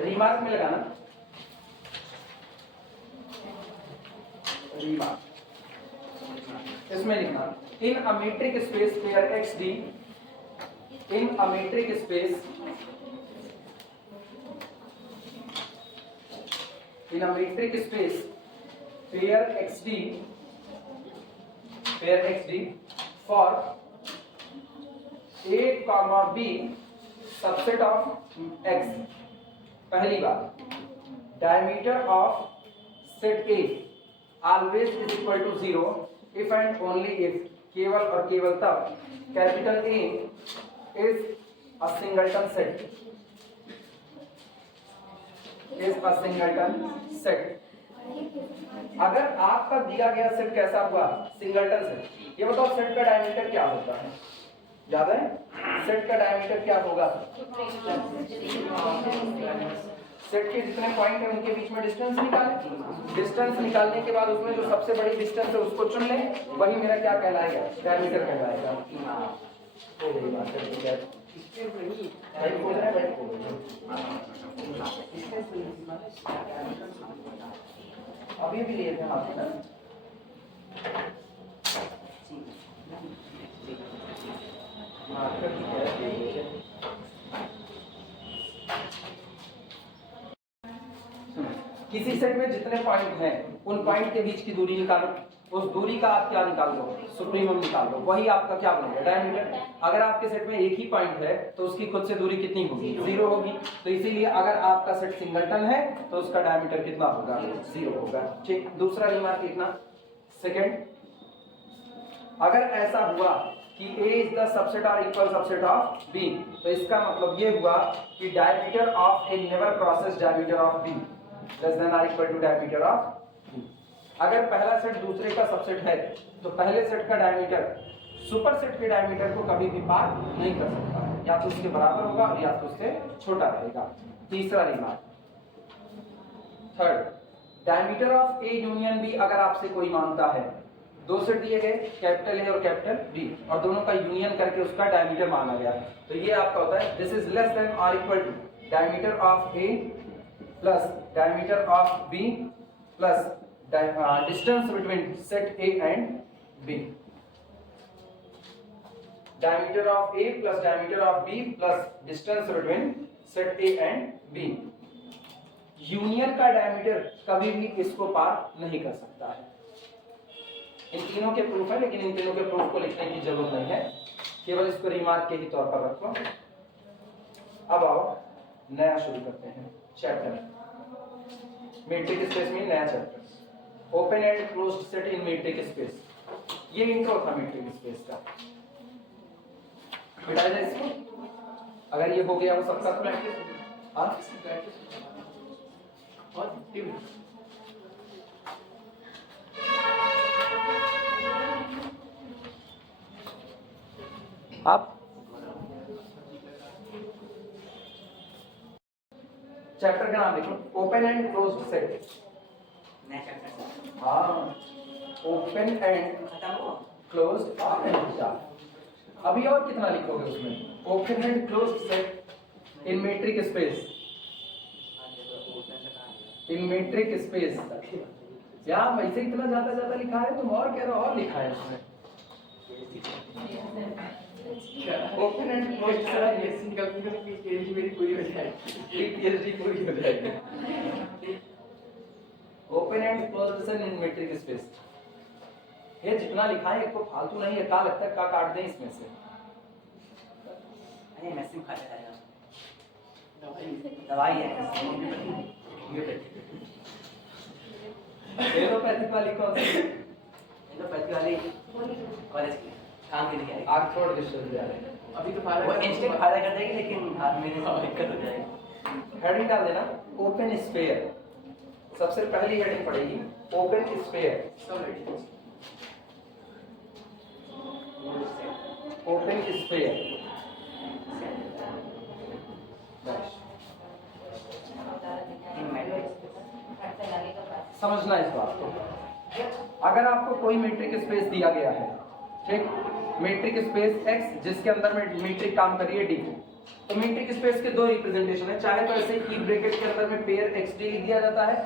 Remark में लगाना, remark इसमें लिखना in a metric space where x d, in a metric space, in a metric space where x d for a comma b subset of x। पहली बात, diameter of set A always is equal to 0 if and only if, केवल और केवल तब capital A is a singleton set, is a singleton set. अगर आपका दिया गया सेट कैसा हुआ, सिंगलटन सेट, ये बताओ सेट का डायमीटर क्या होता है, याद है? सेट का डायमीटर क्या होगा? सेट के जितने पॉइंट है उनके बीच में डिस्टेंस निकालें, डिस्टेंस निकालने के बाद उसमें जो सबसे बड़ी डिस्टेंस है उसको चुन लें, वही मेरा क्या कहलाएगा, डायमीटर कहलाएगा। अभी भी लिए थे हाथ में ना, किसी सेट में जितने पॉइंट हैं उन पॉइंट के बीच की दूरी निकालो, उस दूरी का आप क्या निकाल लो, सुप्रीमम निकाल लो, वही आपका क्या बनेगा, डायमीटर। अगर आपके सेट में एक ही पॉइंट है तो उसकी खुद से दूरी कितनी होगी, 0 होगी। तो इसीलिए अगर आपका सेट सिंगलटन है तो उसका डायमीटर कितना होगा, 0 होगा। ठीक, दूसरा रिमार्क लिखना, सेकंड, अगर ऐसा हुआ कि A इज द सबसेट और इक्वल सबसेट ऑफ B, तो इसका मतलब ये हुआ कि diameter of a never crosses diameter of B less than और equal to diameter of B। अगर पहला सेट दूसरे का सबसेट है तो पहले सेट का डायमीटर सुपर सेट के डायमीटर को कभी भी पार नहीं कर सकता है, या तो उसके बराबर होगा या तो उससे छोटा रहेगा। तीसरा remark, third, diameter of A union B अगर आपसे कोई मांगता है, दो सेट दिए गए कैपिटल A और कैपिटल B और दोनों का यूनियन करके उसका डायमीटर मांगा गया, तो ये आपका होता है दिस इज लेस देन और equal to diameter of A plus diameter of B plus distance between set A and B। Diameter of A plus diameter of B plus distance between set A and B। Union का diameter कभी भी इसको पार नहीं कर सकता है। इन तीनों के प्रूफ है, लेकिन इन तीनों के प्रूफ को लिखने की जरूरत नहीं है, केवल इसको रिमार्क के ही तौर पर रखो। अब आओ नया शुरू करते हैं चैप्टर, मीट्रिक स्पेस में नया chapter, open and closed set in metric space. ये इंट्रो था मीट्रिक स्पेस का, मिटा जाए इसको। अगर ये हो गया वो सबका प्रैक्टिस, हाँ आप चैप्टर का नाम लिखो, ओपन एंड क्लोज्ड सेट। हाँ, ओपन एंड क्लोज्ड, अभी और कितना लिखोगे उसमें, open and closed set in metric space, in metric space. यार वैसे इतना ज्यादा ज्यादा लिखा है, तुम और कह रहे हो और लिखा है उसमें। Open and closed set PhD मेरी पूरी हो जाएगी, पीएचडी पूरी हो जाएगी। Open and closed set in metric space, ये जितना लिखा है इसको फालतू नहीं है, क्या लगता है क्या काट दें इसमें से। अरे मैसिम खा जाएगा, दवाई है एलोपैथिक वाली कौन सी, एलोपैथिक वाली कॉलेज की काम के लिए ऑक्सफोर्ड विश्वविद्यालय। अभी तो वो इंस्टेंट फायदा कर देगी, लेकिन हाथ में दिक्कत हो जाएगी। हेडिंग डाल देना, ओपन स्फीयर, सबसे पहली हेडिंग पड़ेगी ओपन स्फीयर, ओपन स्फीयर। समझना इस बात को, अगर आपको कोई मीट्रिक स्पेस दिया गया है, ठीक, मीट्रिक स्पेस X जिसके अंदर में मीट्रिक काम कर रही है D, तो मीट्रिक स्पेस के दो रिप्रेजेंटेशन है, चाहे तो ऐसे ई ब्रैकेट के अंदर में पेयर xd लिख दिया जाता है,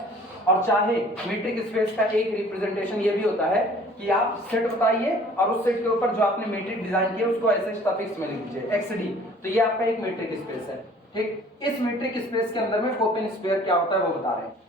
और चाहे मीट्रिक स्पेस का एक रिप्रेजेंटेशन ये भी होता है कि आप सेट बताइए और उस सेट के ऊपर जो आपने मीट्रिक डिजाइन किया उसको ऐसे सफिक्स में लिख दीजिए xd, तो ये आपका एक मीट्रिक स्पेस है। ठीक, इस मीट्रिक स्पेस के अंदर में ओपन स्फीयर क्या होता है वो बता रहे हैं।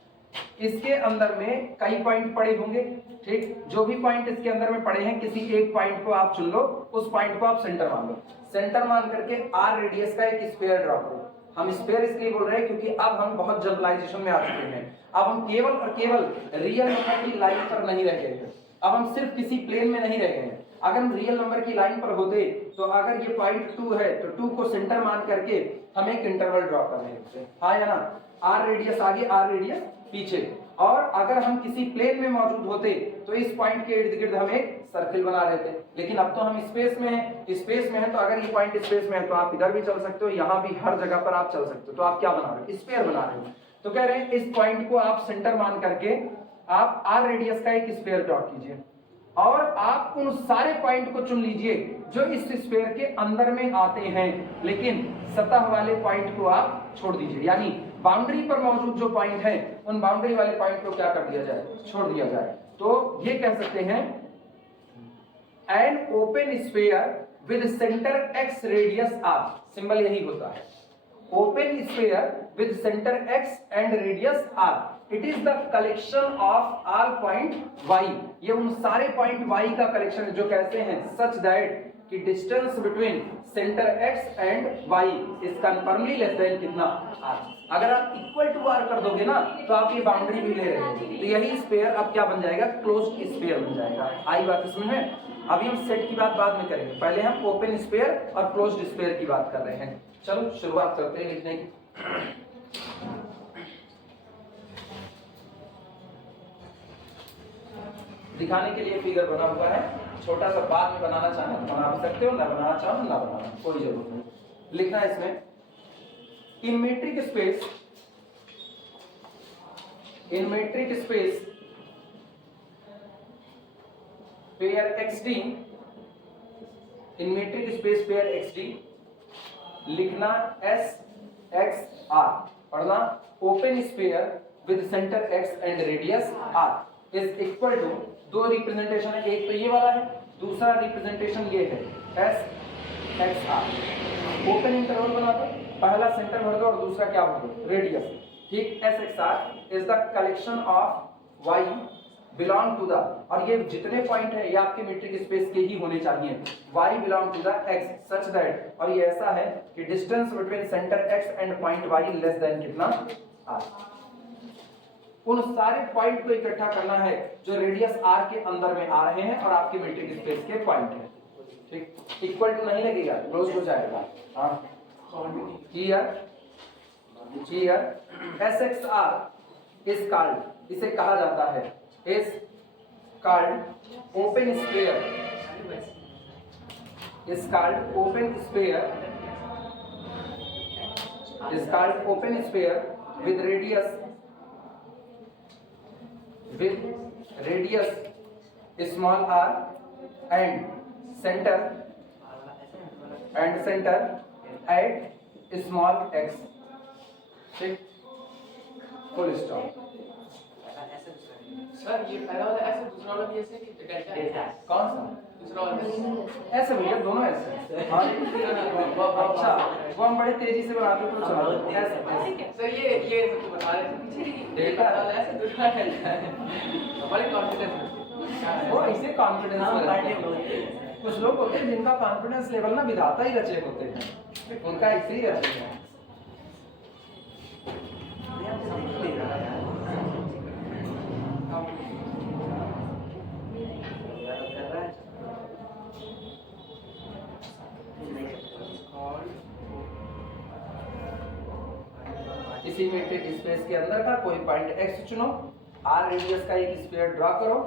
इसके अंदर में कई पॉइंट पड़े होंगे, ठीक, जो भी पॉइंट इसके अंदर में पड़े हैं किसी एक पॉइंट को आप चुन लो, उस पॉइंट को आप सेंटर मान लो, सेंटर मान करके r रेडियस का एक स्फीयर ड्रॉ करो। हम स्फीयर इसलिए बोल रहे हैं क्योंकि अब हम बहुत जनरलाइजेशन में आ चुके हैं, अब हम केवल और केवल रियल नंबर की लाइन पर नहीं रह गए हैं, अब हम सिर्फ किसी प्लेन में नहीं रह गए हैं। अगर हम रियल नंबर की लाइन पर होते तो अगर ये पॉइंट 2 है तो 2 को सेंटर मान करके हम एक इंटरवल ड्रॉ कर रहे थे, हाँ या ना, r रेडियस आगे r रेडियस पीछे, और अगर हम किसी प्लेन में मौजूद होते तो इस पॉइंट के इर्द गिर्द हम एक सर्किल बना रहे थे, लेकिन अब तो हम स्पेस में हैं, स्पेस में है तो अगर ये पॉइंट स्पेस में है तो आप इधर भी चल सकते हो, यहाँ भी हर जगह पर आप चल सकते हो, तो आप क्या बना रहे हो, स्फीयर बना रहे हो। तो कह रहे हैं इस पॉइंट को आप सेंटर मान करके आप r रेडियस का एक स्फीयर ड्रॉ कीजिए, और आप उन सारे पॉइंट को चुन लीजिए जो इस स्फीयर के अंदर में आते हैं, लेकिन सतह वाले पॉइंट को आप छोड़ दीजिए, यानी बाउंड्री पर मौजूद जो पॉइंट है उन बाउंड्री वाले पॉइंट को क्या कर दिया जाए, छोड़ दिया जाए। तो ये कह सकते हैं an open sphere with centre x radius r, symbol यही होता है, open sphere with centre x and radius r, it is the collection of all point y, ये उन सारे पॉइंट y का कलेक्शन है जो कैसे हैं, सच दैट कि distance between centre x and y is confirmly less than कितना r। अगर आप इक्वल टू r कर दोगे ना तो आप ये बाउंड्री भी ले रहे हो, तो यही स्फीयर अब क्या बन जाएगा, क्लोज्ड स्फीयर बन जाएगा। आई बात इसमें है। अभी हम सेट की बात बाद में करेंगे, पहले हम ओपन स्फीयर और क्लोज्ड स्फीयर की बात कर रहे हैं। चलो शुरुआत करते हैं लिखने की। दिखाने के लिए फिगर बना हुआ है, छोटा सा बाद में बनाना चाहे तो बना भी सकते हो, ना बनाना चाहो ना बनाना, कोई जरूरत नहीं। लिखना है इसमें in metric space pair xd, in metric space pair xd लिखना s x r, पढ़ना open sphere with centre x and radius r is equal to, दो रिप्रेजेंटेशन है, एक तो ये वाला है, दूसरा रिप्रेजेंटेशन ये है s x r। Open interval बना दो, पहला सेंटर भर दो और दूसरा क्या भर दो, रेडियस, ठीक। S X R is the collection of Y belong to the, और ये जितने पॉइंट है ये आपके मीट्रिक स्पेस के ही होने चाहिए, Y belong to the X such that, और ये ऐसा है कि distance between centre x and point Y less than कितना आर। उन सारे पॉइंट को इकट्ठा करना है जो रेडियस आर के अंदर में आ रहे हैं और आपके मीट्रिक स्पेस के पॉइंट है, ठीक। इक्वल टू नहीं लगेगा, क्लोज हो जाएगा, हाँ। Here SXR is called, इसे कहा जाता है, is called open sphere, is called open sphere, is called open sphere with radius small r and center at small x, ठीक, फुल स्टॉप। सर ये पहला वाला ऐसे, दूसरा वाला भी ऐसे कि डेल्टा, कौन सा दूसरा वाला ऐसे भैया, दोनों ऐसे, हाँ। अच्छा, वो हम बड़े तेजी से बनाते तो चलो ऐसे। सर ये सब बता रहे थे, डेल्टा वाला ऐसे, दूसरा डेल्टा है, बड़े कॉन्फिडेंस, वो ऐसे कॉन्फिडेंस में रहते हैं। कुछ लोग होते हैं जिनका कॉन्फिडेंस लेवल ना विधाता ही रचे होते हैं, उनका ऐसे ही रचे है। इसी मीट्रिक स्पेस के अंदर का कोई पॉइंट x चुनो, r रेडियस का एक स्फीयर ड्रॉ करो,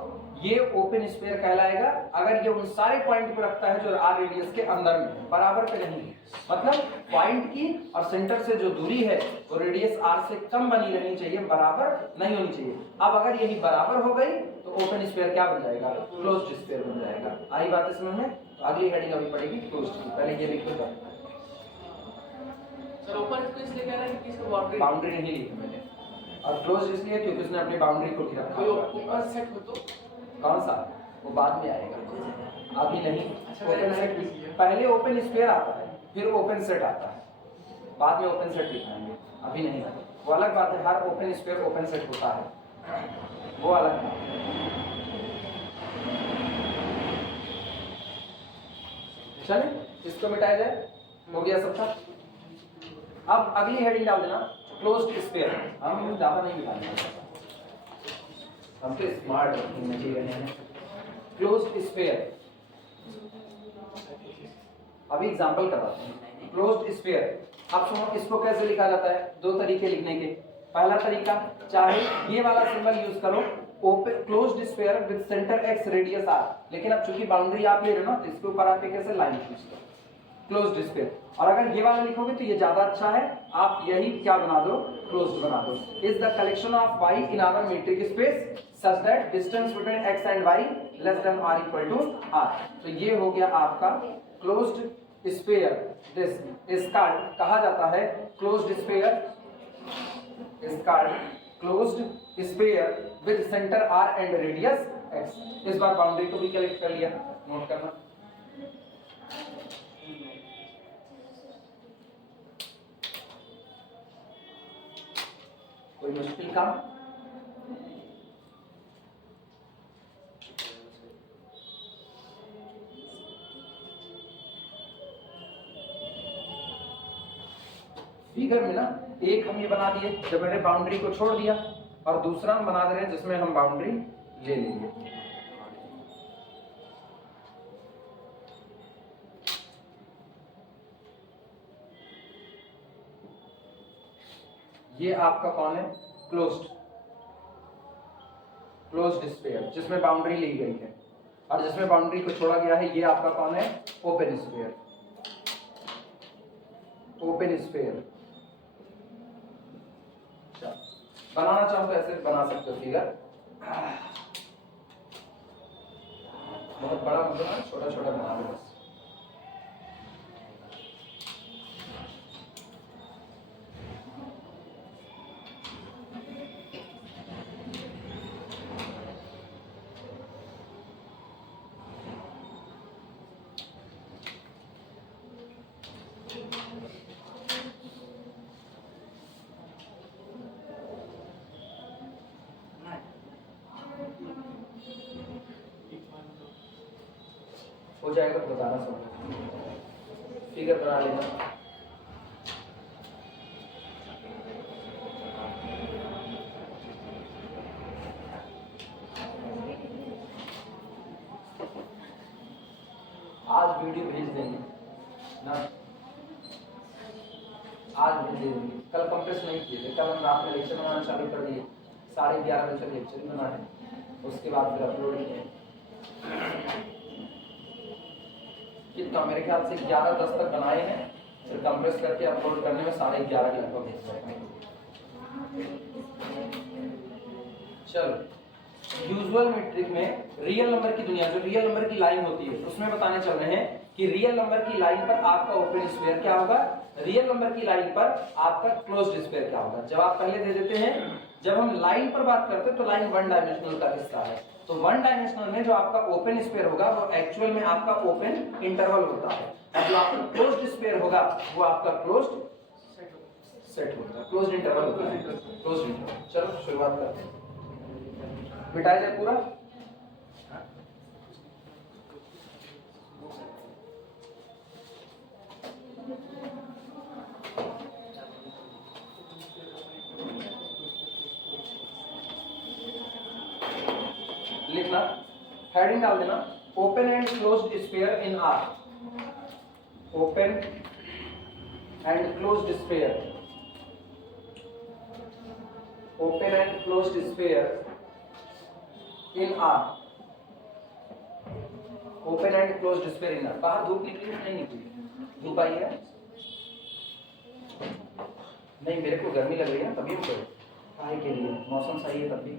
ये ओपन स्फीयर कहलाएगा अगर ये उन सारे पॉइंट को रखता है जो r रेडियस के अंदर में, बराबर पे नहीं, मतलब पॉइंट की और सेंटर से जो दूरी है वो रेडियस r से कम बनी रहनी चाहिए, बराबर नहीं होनी चाहिए। अब अगर यही बराबर हो गई तो ओपन स्फीयर क्या बन जाएगा, क्लोज्ड स्फीयर बन जाएगा। आई बात इसमें है। तो अगली हेडिंग अभी पड़ेगी क्लोज्ड की, पहले ये लिख दो। सर ओपन इसको इसलिए कह रहा है कि इसको बाउंड्री बाउंड्री नहीं ली है मैंने, और क्लोज इसलिए क्योंकि उसने अपनी बाउंड्री को लिखा कोई ओपन सेट हो तो कौन सा, वो बाद में आएगा, अभी नहीं। अच्छा, ओपन मैंने सेट लिख लिया। पहले ओपन स्क्वायर आता है, फिर ओपन सेट आता है, बाद में ओपन सेट लिखाएंगे, अभी नहीं। वो अलग बात है, हर ओपन स्क्वायर ओपन सेट होता है, वो अलग बात है। चले इसको मिटाया जाए, हो गया सबका। अब अगली हेडिंग डाल देना क्लोज्ड स्फीयर। हम ज्यादा नहीं मिटाएंगे, हम तो स्मार्ट में जी रहे हैं। क्लोज्ड स्फीयर, अभी एग्जांपल करवाते हैं। क्लोज्ड स्फीयर, अब सुनो इसको कैसे लिखा जाता है, दो तरीके लिखने के। पहला तरीका, चाहे ये वाला सिंबल यूज करो, open closed sphere with centre x radius r, लेकिन अब चूंकि बाउंड्री आप ले रहे हो ना, तो इसके ऊपर आप एक ऐसे लाइन खींच दो, क्लोज्ड स्फीयर। और अगर ये वाला लिखोगे तो ये ज्यादा अच्छा है, आप यही क्या बना दो, क्लोज्ड बना दो। Is the collection of y in our metric space such that distance between x and y less than or equal to r। तो ये हो गया आपका closed sphere. This is called, कहा जाता है closed sphere is called closed sphere with centre r and radius x। इस बार boundary को भी कलेक्ट कर लिया, नोट करना। कोई मुश्किल काम? फिगर में ना एक हम ये बना दिए जब मैंने बाउंड्री को छोड़ दिया, और दूसरा हम बना दे रहे हैं जिसमें हम बाउंड्री ले लेंगे। ये आपका कौन है, क्लोज्ड स्फीयर जिसमें बाउंड्री ली गई है, और जिसमें बाउंड्री को छोड़ा गया है ये आपका कौन है, ओपन स्फीयर। ओपन स्फीयर बनाना चाहो तो ऐसे बना सकते हो फिगर, बहुत बड़ा मतलब छोटा छोटा बना लो बस। हो जाएगा तो बताना, सब फिगर बना लेना। आज वीडियो भेज देंगे ना, आज भेज देंगे, कल कंप्रेस नहीं किए थे, कल हम रात में लेक्चर बनाना चालू कर दिए, 11:30 बजे तक लेक्चर बना है, उसके बाद फिर अपलोड किए। कितना, मेरे ख्याल से 11:10 तक बनाए हैं, फिर कंप्रेस करके अपलोड करने में 11:30 के लगभग हो जाएगा। चलो, यूजुअल मीट्रिक में रियल नंबर की दुनिया, जो रियल नंबर की लाइन होती है उसमें बताने चल रहे हैं कि रियल नंबर की लाइन पर आपका ओपन स्फीयर क्या होगा, रियल नंबर की लाइन पर आपका क्लोज्ड स्फीयर क्या होगा। जब आप पहले दे देते हैं, जब हम लाइन पर बात करते हैं तो लाइन वन डायमेंशनल का हिस्सा है, तो वन डायमेंशनल में जो आपका ओपन स्फीयर होगा वो एक्चुअल में आपका ओपन इंटरवल होता है, और जो आपका क्लोज्ड स्फीयर होगा वो आपका क्लोज्ड सेट होगा, क्लोज्ड इंटरवल होता है, क्लोज्ड इंटरवल। चलो शुरुआत करते हैं, मिटाया जाए पूरा। लिखना, हेडिंग डाल देना, open and closed sphere in are. Open and closed sphere, open and closed sphere in are, open and closed sphere in are. बाहर धूप निकली नहीं निकली, धूप आई है नहीं, मेरे को गर्मी लग रही है तभी तो काहे के लिए, मौसम सही है तब भी।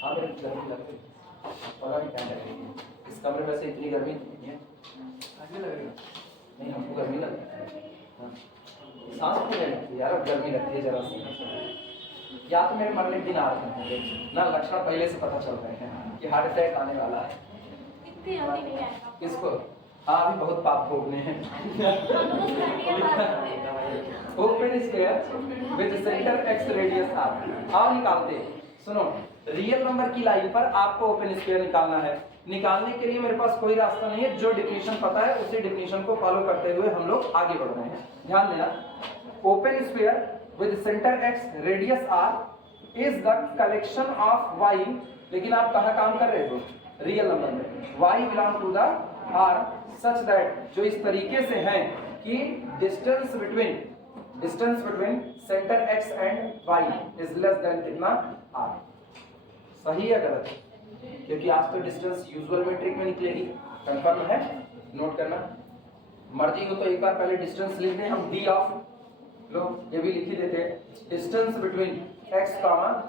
हाँ मेरे को गर्मी लग रही है, पता नहीं क्या लग रही है, इस कमरे में से इतनी गर्मी नहीं है, आगे लगेगा नहीं हमको गर्मी लग रही है। हाँ सांस फूलने लगती है यार, अब गर्मी लगती है जरा सी। या तो मेरे मरने के दिन आ रहे हैं ना, लक्षण पहले से पता चल रहे हैं कि हार्ट अटैक आने वाला है। किसको? हाँ अभी बहुत पाप भोगने हैं। Open square with centre x radius r. आओ निकालते हैं। सुनो, रियल नंबर की लाइन पर आपको ओपन स्क्वायर निकालना है। निकालने के लिए मेरे पास कोई रास्ता नहीं है, जो डिफिनेशन पता है उसी डिफिनेशन को फॉलो करते हुए हम लोग आगे बढ़ रहे हैं। ध्यान देना, open square with centre x radius r is the collection of y. लेकिन आप कहाँ काम कर रहे हो? रियल नंबर में। Y belong to the R such that, जो इस तरीके से है कि distance between centre x and y is less than कितना? आर। सही है गलत? क्योंकि आज तो डिस्टेंस यूजुअल मेट्रिक में निकलेगी। कंफर्म है? नोट करना। मर्जी हो तो एक बार पहले डिस्टेंस लिख दें हम, डी ऑफ लो, ये भी लिख ही देते हैं। Distance between x,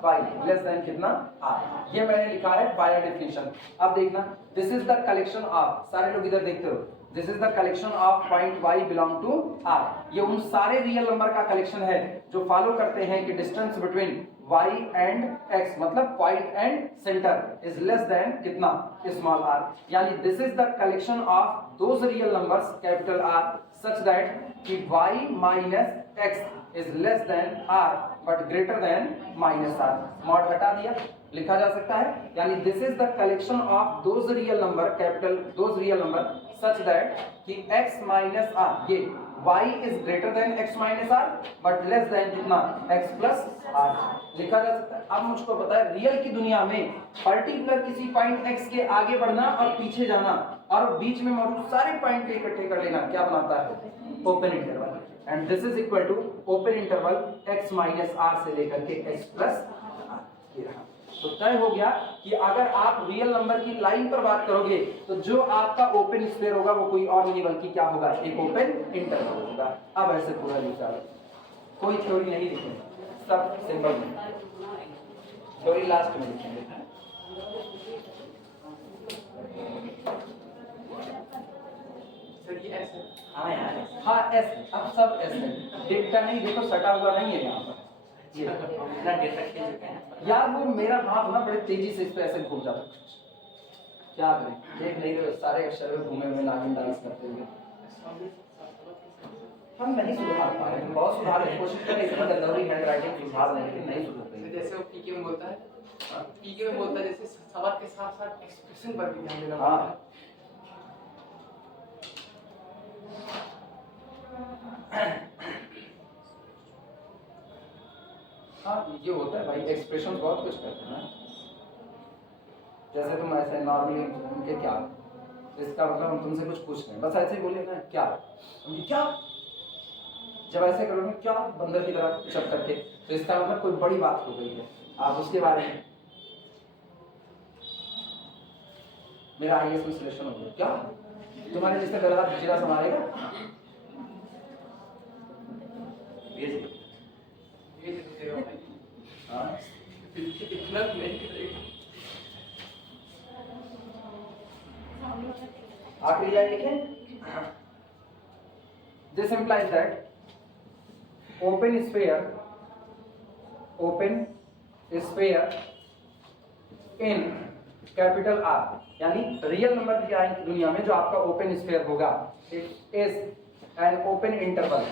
y less than कितना? r। ये मैंने लिखा है बाय डेफिनेशन। अब देखना, this is the collection of, सारे लोग इधर देखते हो, this is the collection of point y belong to r। ये उन सारे रियल नंबर का कलेक्शन है जो फॉलो करते हैं कि distance between y and x, मतलब point and centre is less than कितना? Small r। यानी this is the collection of those real numbers capital R such that कि y माइनस x is less than r but greater than minus r। Mod हटा दिया, लिखा जा सकता है। यानी this is the collection of those real number, capital those real number such that कि x माइनस r, ये y is greater than x minus r but less than कितना? x plus r। लिखा जा सकता है। अब मुझको पता है रियल की दुनिया में पर्टिकुलर किसी पॉइंट x के आगे बढ़ना और पीछे जाना और बीच में मौजूद सारे पॉइंट को इकट्ठे कर लेना क्या बनाता है? Open interval. And this is equal to open interval x minus r से लेकर के x प्लस r। तो तय हो गया कि अगर आप रियल नंबर की लाइन पर बात करोगे तो जो आपका ओपन स्क्वायर होगा वो कोई और नहीं बल्कि क्या होगा? एक ओपन इंटरवल होगा। अब ऐसे पूरा लिखा, कोई थ्योरी नहीं लिखेंगे, सब सिंपल में, थ्योरी लास्ट में लिखेंगे। हाँ यार, हाँ एस, अब सब एस है। डेल्टा नहीं, देखो सटा हुआ नहीं है यहाँ पर। ये ना डेल्टा खेल चुके हैं यार, वो मेरा हाथ ना बड़े तेजी से इस पे ऐसे घूम जाता है। क्या करें, देख नहीं रहे सारे अक्षर में घूमे हुए नागिन डांस करते हुए। हम नहीं सुधार पा रहे हैं, बहुत सुधारने की कोशिश कर रहे हैं, इतना गंदौरी हैंडराइटिंग सुधार रहे हैं लेकिन नहीं सुधर रही। जैसे वो पीके में बोलता है, पीके में बोलता है जैसे सवाल के साथ साथ एक्सप्रेशन पर भी ध्यान देना पड़ता है। हाँ ये होता है भाई, एक्सप्रेशन बहुत कुछ करते हैं ना। जैसे तुम ऐसे नॉर्मली उनके क्या, तो इसका मतलब हम तुमसे कुछ पूछ रहे हैं, बस ऐसे ही बोलिए ना क्या, क्या, जब ऐसे करोगे क्या बंदर की तरह चप करके, तो इसका मतलब कोई बड़ी बात हो गई है। आप उसके बारे में, मेरा IAS में सिलेक्शन हो गया, क्या तुम्हारे जिससे गला जीरा संभालेगा? आखिरी लाइन लिखें, this implies that open sphere in capital R, यानी रियल नंबर की दुनिया में जो आपका ओपन स्फीयर होगा, it is an open interval,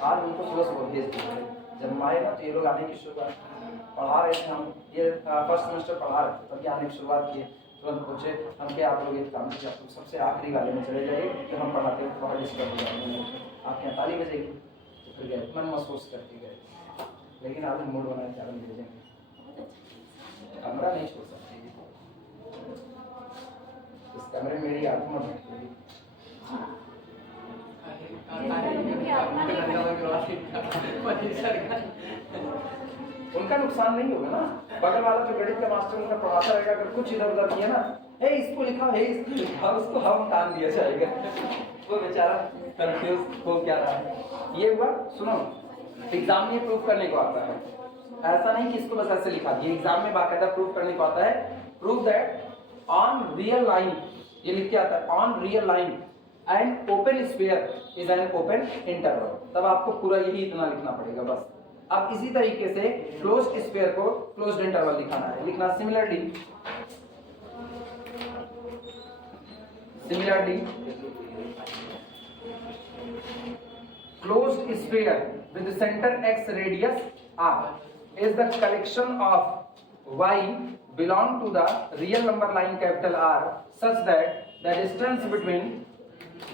आज उनको सुबह बोल दिए जब आएगा तो ये लोग आने की शुरुआत पढ़ा रहे थे, हम ये फर्स्ट सेमेस्टर पढ़ा रहे थे, तब ये आने की शुरुआत किए। तुरंत पूछे हम क्या आप लोग एक काम कीजिए, आप सबसे आखिरी वाले में चले जाइए, तो हम पढ़ाते हैं बहुत डिस्टर्ब हो जाएंगे, आपके यहाँ ताली बजेगी। तो फिर गए, मन महसूस करके गए, लेकिन आपने मूड बनाया कि हम भेजेंगे, कमरा नहीं छोड़ सकते, इस कमरे में मेरी आत्मा बैठेगी। उनका नुकसान नहीं होगा ना, बगल वाला जो गणित का मास्टर उनका पढ़ाता रहेगा, अगर कुछ इधर उधर किया ना, हे इसको लिखा, हे इसको लिखा, उसको हम टान दिया जाएगा, वो बेचारा कंफ्यूज हो क्या रहा है। ये हुआ। सुनो, एग्जाम में प्रूफ करने को आता है, ऐसा नहीं कि इसको बस ऐसे लिखा दिया, एग्जाम में बाकायदा प्रूफ करने को आता है। Prove that on real line ये लिख के आता है on real line and open sphere is an open interval, तब आपको पूरा यही इतना लिखना पड़ेगा बस। अब इसी तरीके से क्लोज्ड स्फीयर को क्लोज्ड इंटरवल दिखाना है, लिखना similarly closed sphere with the center x radius r is the collection of y belong to the real number line capital R such that the distance between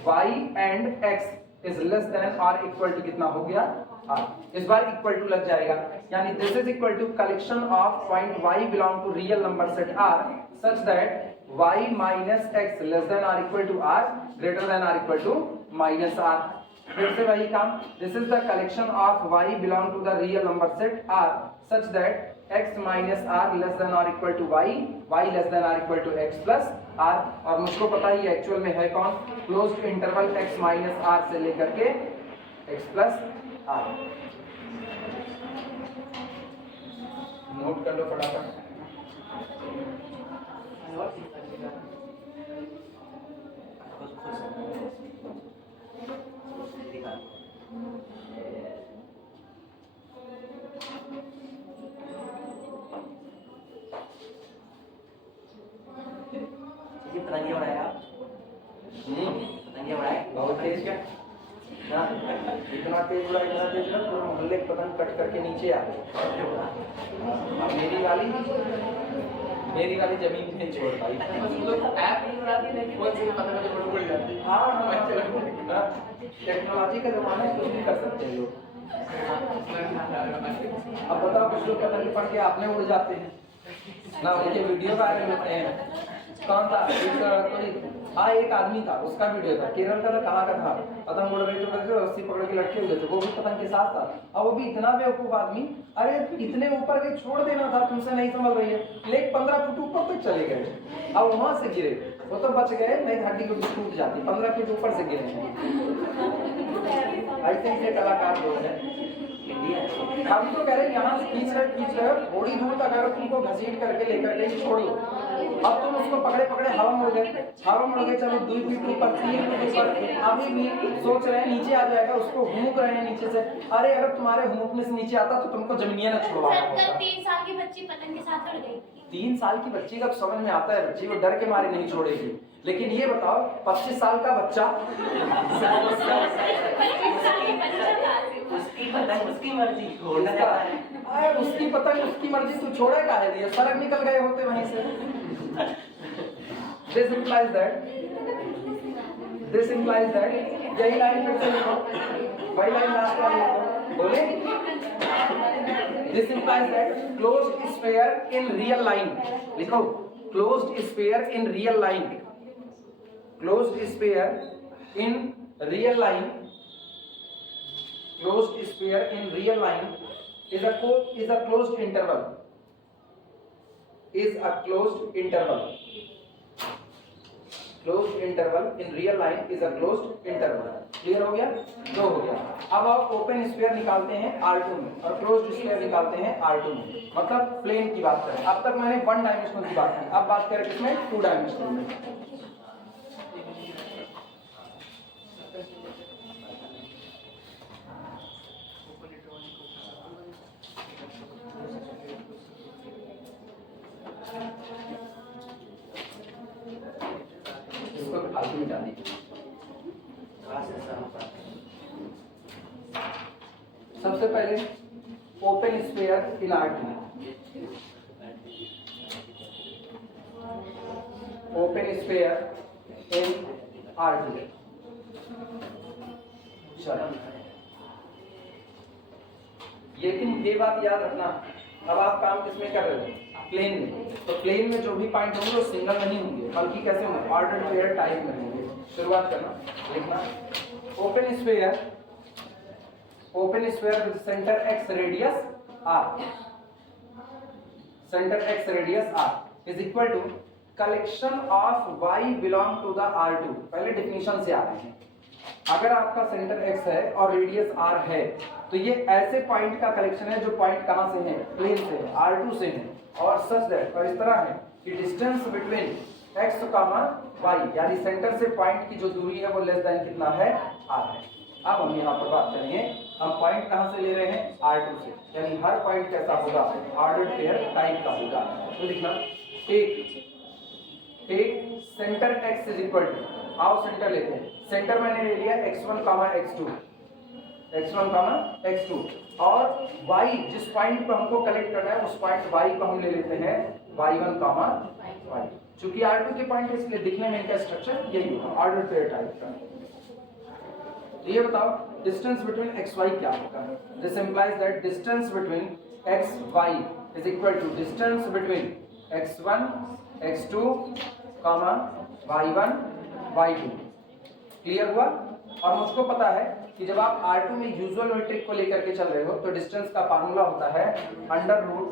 y and x is less than or equal to कितना हो गया r, इस बार equal to लग जाएगा, यानी this is equal to collection of point y belong to real number set r such that y minus x less than or equal to r greater than or equal to minus r। फिर से वही काम, this is the collection of y belong to the real number set r such that x minus r less than or equal to y, y less than or equal to x plus r। और मुझको पता ही actual में है कौन, closed interval x minus r से लेकर के x plus r। Note कर लो फटाफट। पतंगे उड़ाए आप? पतंगे उड़ाए? बहुत तेज क्या? हाँ, इतना तेज उड़ा पूरे मोहल्ले की पतंग कट करके नीचे आ गई। अब मेरी वाली जमीन नहीं छोड़ पाई। ऐप नहीं उड़ाती लेकिन वो चीज़ पता नहीं उड़ जाती। हाँ, टेक्नोलॉजी का जमाना है, कुछ भी कर सकते हैं लोग। अब बताओ, कुछ लोग पतंग पढ़ के आपने उड़ जाते हैं ना, उनके वीडियो वायरल होते हैं। कौन था? एक आदमी था, उसका वीडियो था, केरल का था, कहाँ का था, पतंग उड़ रही थी, रस्सी पकड़ के लटके हुए थे, वो भी पतंग के साथ था। अब वो भी इतना बेवकूफ आदमी, अरे इतने ऊपर गई, छोड़ देना था, तुमसे नहीं संभल रही है, लेकिन 15 फुट ऊपर तक चले गए। अब वहां से गिरे, वो तो बच गए, नहीं हड्डी को टूट जाती, 15 फीट ऊपर से गिरे। ऐसे कलाकार लोग हैं। हम तो कह रहे हैं यहाँ से खींच रहे, थोड़ी दूर तक अगर तुमको घसीट करके लेकर के छोड़ दो, अब तुम उसको पकड़े हवा मुड़ गए, चलो 2 फीट ऊपर, 3 फीट ऊपर, अभी भी सोच रहे हैं नीचे आ जाएगा, उसको हुमुक रहे हैं नीचे से। अरे अगर तुम्हारे हुमुकने से नीचे आता तो तुमको जमीनिया न छुड़वाया होता। 3 साल की बच्ची पतंग के साथ उड़ गई। 3 साल की बच्ची का समझ में आता है, बच्ची को डर के मारे नहीं छोड़ेगी, लेकिन ये बताओ 25 साल का बच्चा उसकी पतंग उसकी मर्जी, छोड़ना चाहता है। अरे उसकी पतंग उसकी मर्जी, तू छोड़े काहे दिया, सरक निकल गए होते वहीं से। This implies that यही लाइन फिर से लिखो, वही लाइन लास्ट वाली लिखो, बोले This implies that closed sphere in real line, लिखो closed sphere in real line, closed sphere in real line, closed sphere in real line is a closed interval, is a closed interval, closed interval in real line is a closed interval। Clear हो गया? दो हो गया। अब आप open sphere निकालते हैं R2 में और क्लोज्ड स्फीयर निकालते हैं R2 में, मतलब प्लेन की बात करें। अब तक मैंने 1 डायमेंशनल की बात की, अब बात करें किसमें? 2 डायमेंशनल में। इसको फालतू मिटा दीजिए। सबसे पहले ओपन स्फीयर इन R2, ओपन स्फीयर इन R2। चलो, लेकिन ये बात याद रखना, अब आप काम किसमें कर रहे हो? प्लेन में। तो प्लेन में जो भी पॉइंट होंगे वो सिंगल नहीं होंगे, बल्कि कैसे होंगे? ऑर्डर्ड पेयर टाइप में होंगे। शुरुआत करना, लिखना open sphere with centre x radius r, centre x radius r is equal to collection of y belong to the R2। पहले डेफिनेशन से आ रहे हैं। अगर आपका सेंटर x है और रेडियस r है, तो ये ऐसे पॉइंट का कलेक्शन है जो पॉइंट कहां से है? प्लेन से है, R2 से है, और सच दैट, और इस तरह है कि डिस्टेंस बिटवीन x, y यानी सेंटर से पॉइंट की जो दूरी है वो लेस देन कितना है r है। अब हम यहाँ पर बात करेंगे, हम पॉइंट कहाँ से ले रहे हैं R2 से, यानी हर पॉइंट कैसा होगा ऑर्डर्ड पेयर टाइप का होगा। तो लिखना take centre x is equal to, आओ सेंटर लेते हैं, सेंटर मैंने ले लिया x1, x2 और y जिस पॉइंट पर हमको कलेक्ट करना है उस पॉइंट y को हम ले लेते हैं y1, y। चूंकि R2 के पॉइंट इसलिए दिखने में इनका स्ट्रक्चर यही होगा ऑर्डर पेयर टाइप का। ये बताओ डिस्टेंस बिटवीन xy क्या होगा। This implies that distance between xy is equal to distance between x1, x2, y1, y2। Clear हुआ। और मुझको पता है कि जब आप R2 में यूजुअल मेट्रिक को लेकर के चल रहे हो तो डिस्टेंस का फार्मूला होता है अंडर रूट